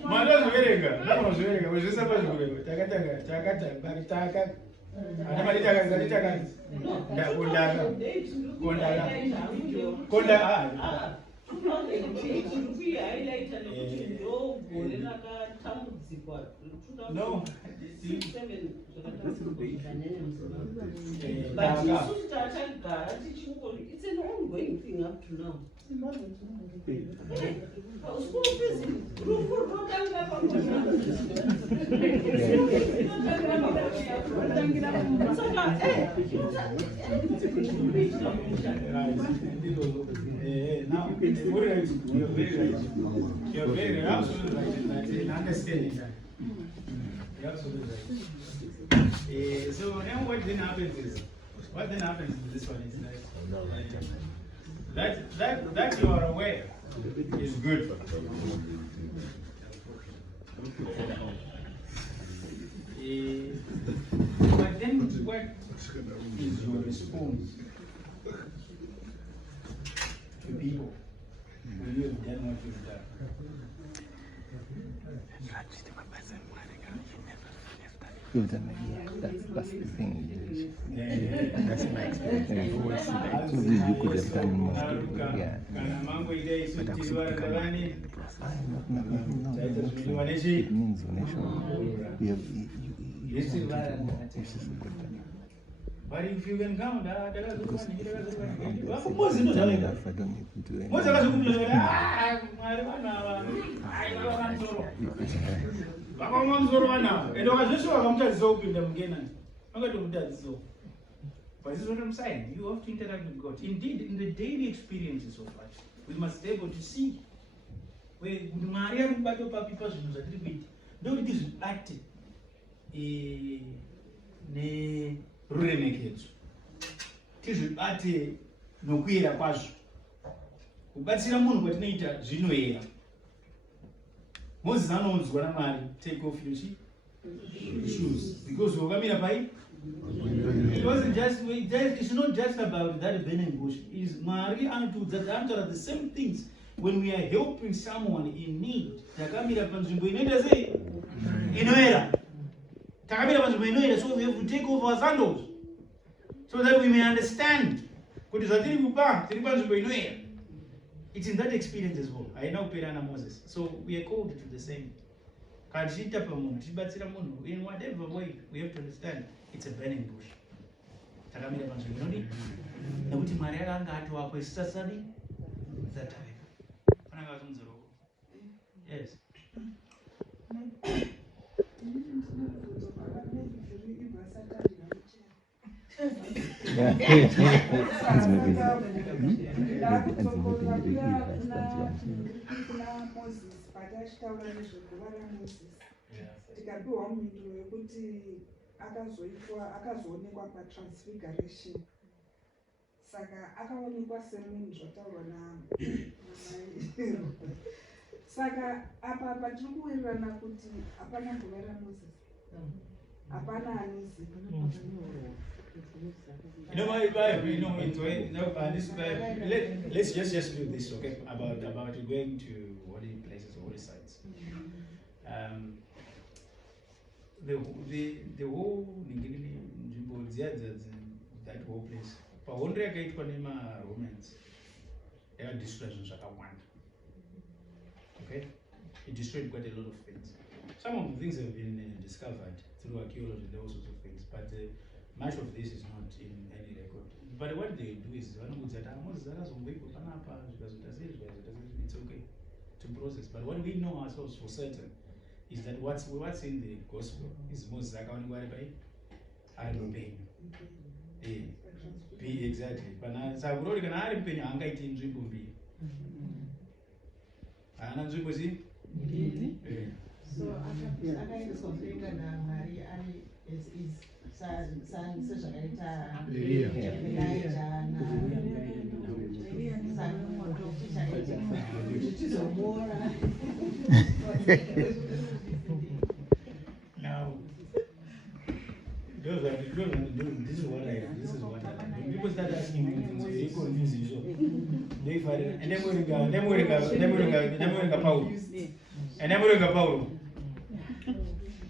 manozviverenga namunozviverenga zvese pazvikurenga takatanga ana mari takazalitaka kondaka highlighter nekuti ndogore rakatambudzikwa No. 2007 Eh, but isusu tatagara tichingori it's an ongoing thing up to now. School fees rufu runotanga Now, you're very right. You're very absolutely right in understanding that. You're absolutely right. So now what then happens is with this one is that you are aware is good. But then what is your response to people when you have done what you've done? That's the thing. Yeah. That's my experience. And I've always said that you could have done more. Yeah. It means donation. You have But if you can count, I don't need to do anything. But this is what I'm saying. You have to interact with God. Indeed, in the daily experiences of life, we must be able to see where Maria Rubato Papi Person was a little bit. Though it is active. Ne ruremekedzo tizvibate nokuyera kwazvo kubatsira munhu kwatinoita zvinoyera. Moses anonzwa naMwari, take off your shoes because wakamira pai. It wasn't just, it's not just about that burning bush. It's Mwari anotutaura the same things when we are helping someone in need. Takamira panzvimbo inoita sei? Inoyera. So we have to take off our sandals so that we may understand. It's in that experience as well. I know Perana Moses. So we are called to the same. In whatever way, we have to understand it's a burning bush. Yes. Tikapiwa mhinduro yekuti akazoonekwa patransfiguration, saka akaonekwa semunhu zvataurwa namai. Saka apa patiri kuwirirana kuti hapana nguva raMoses, hapana anoziva. Let's just do this, okay? About going to holy places, holy sites. The whole that whole place. Paundre yakaitwa neMaromans destroyed zvakawanda. Okay, it destroyed quite a lot of things. Some of the things have been discovered through archaeology and all sorts of things, but much of this is not in any record. But what they do is it's okay to process. But what we know ourselves for certain is that what's in the gospel is Moses akaonekwa ari mupenyu. Exactly. But sakurori kana ari mupenyu haangaiti nzvimbo mbiri. Haana nzvimbo zi? So akaendeswa kudenga naMwari ari sezvakaita Elijah Now, this is what I when people start asking me things, they confuse you. They find it. And then we go Paul. And then we go Paul.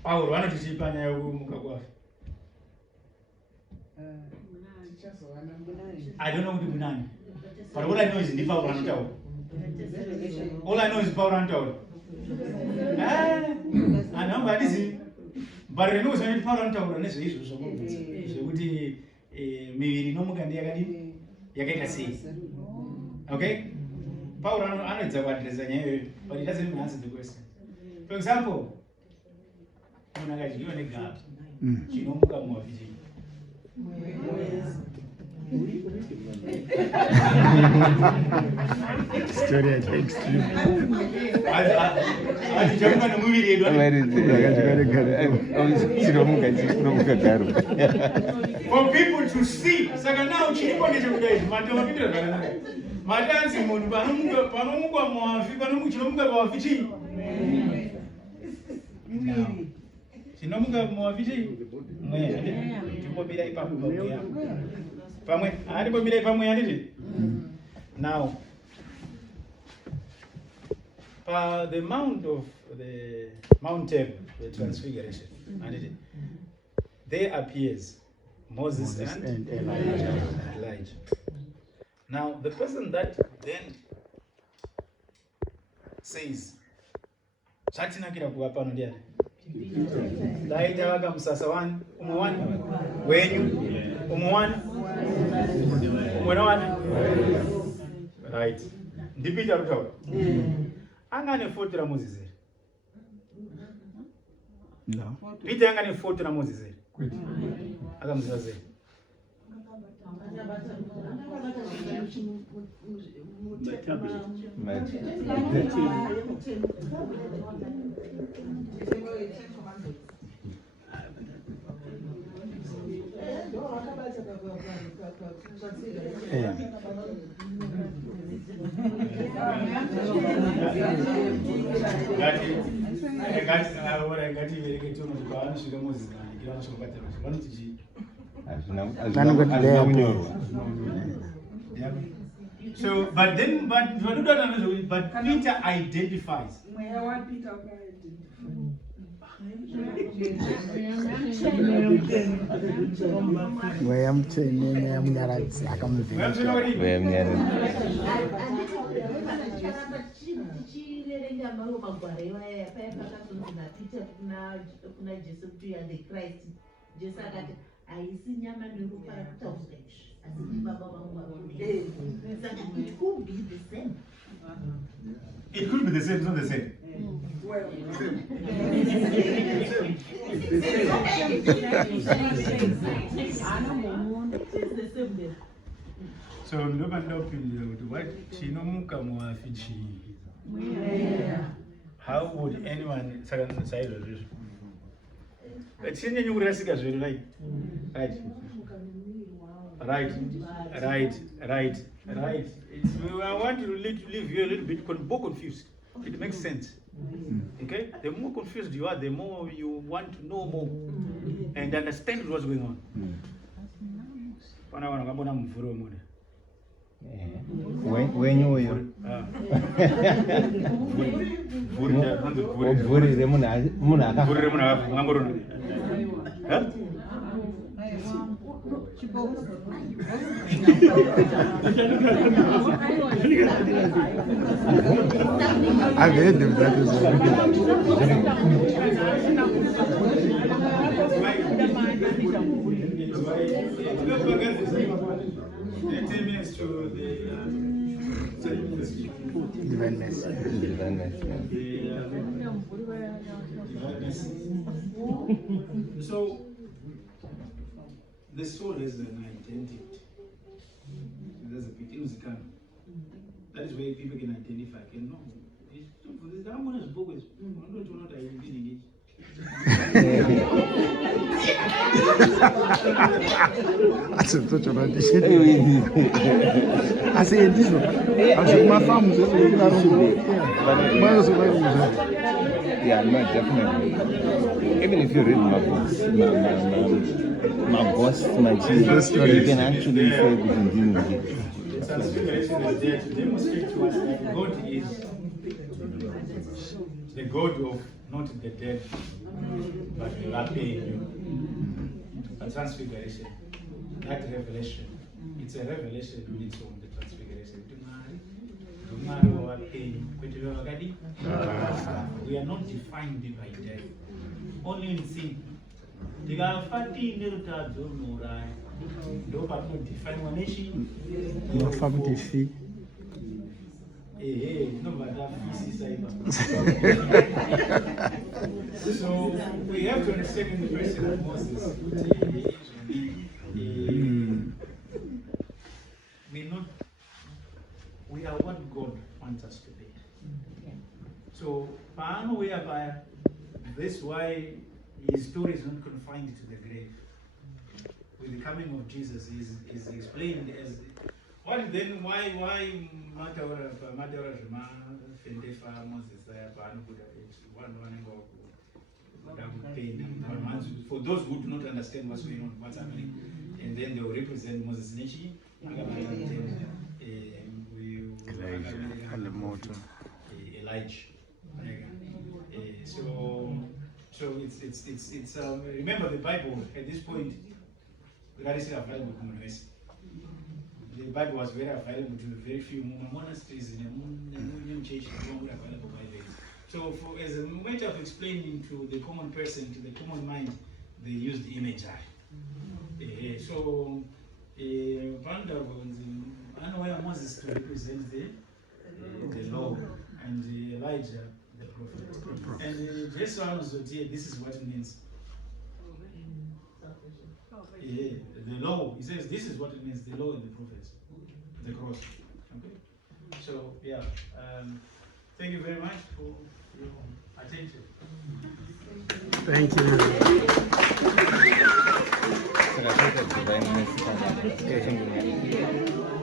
Paul, why don't you see Panya Mukagwa? I don't know what to do. But what I know is in the Paul. All I know is Paul Antaur. I know, but this is. But I know it's only Paul Antaur, and this is so good. So, maybe no more can see. Okay? Paul Antaur is about design, but it doesn't even answer the question. For example, when I got you in a gap, you know, more Fiji. Story at extreme. I jump on a movie. For people to see, second now, she wanted to get my dancing on Panamuka Moafi, Panamuka Moafi. Sinomuka Moafi. You will be like now, the mount of the mountain, the transfiguration, and there appears Moses and Elijah. Now, the person that then says, Chatinakira Kuapano there. Daita waka msasawan, umuwan, wenyu, umuwan, umuwan. Right. Ndipita rutawa. Angane foto na Moses. No. Pita angane foto na Moses. Aga mzaze. So, but Peter identifies. It could be the same, it's not the same. Well, so how would anyone say that? It's in your right? Right. I want you to leave you a little bit more confused. It makes sense. Okay? The more confused you are, the more you want to know more and understand what's going on. When you I've heard them that as So the soul has an identity. There's a bit musical. That is where people can identify. Can know. I'm going to book with. I'm not sure that I will be in it. That's a touch about this. I say this one. I say my farm is yeah, no, definitely. Even if you read my books, my boss, my Jesus, you can actually say we can deal with it. The transfiguration is there to demonstrate to us that God is the God of not the dead, but the living. A transfiguration, that revelation, it's a revelation on its own, the transfiguration. mwari wavapenyu kwete vevakadi. We are not defined by death, only in sin. Tikafa tiine rutadzo runouraya, ndo patinodefiniwa nechi Unofa kuti ndobva tafisisa ipa. So we have to understand in the person of Moses we are what God wants us to be. So that's why his story is not confined to the grave. With the coming of Jesus is explained as what then why Mataura Fendefa Moses for those who do not understand what's going on, what's happening, and then they will represent Moses Nechi, Elijah. So it's remember the Bible at this point. The Bible was very available to very few monasteries in the church. So as a matter of explaining to the common person, to the common mind, they used imagery. So Moses to represent the law, and Elijah the prophet. And Jesus also said, this is what it means. The law, he says, this is what it means, the law and the prophets, the cross. Okay? So, yeah, thank you very much for your attention. Thank you. So that's what the divine message.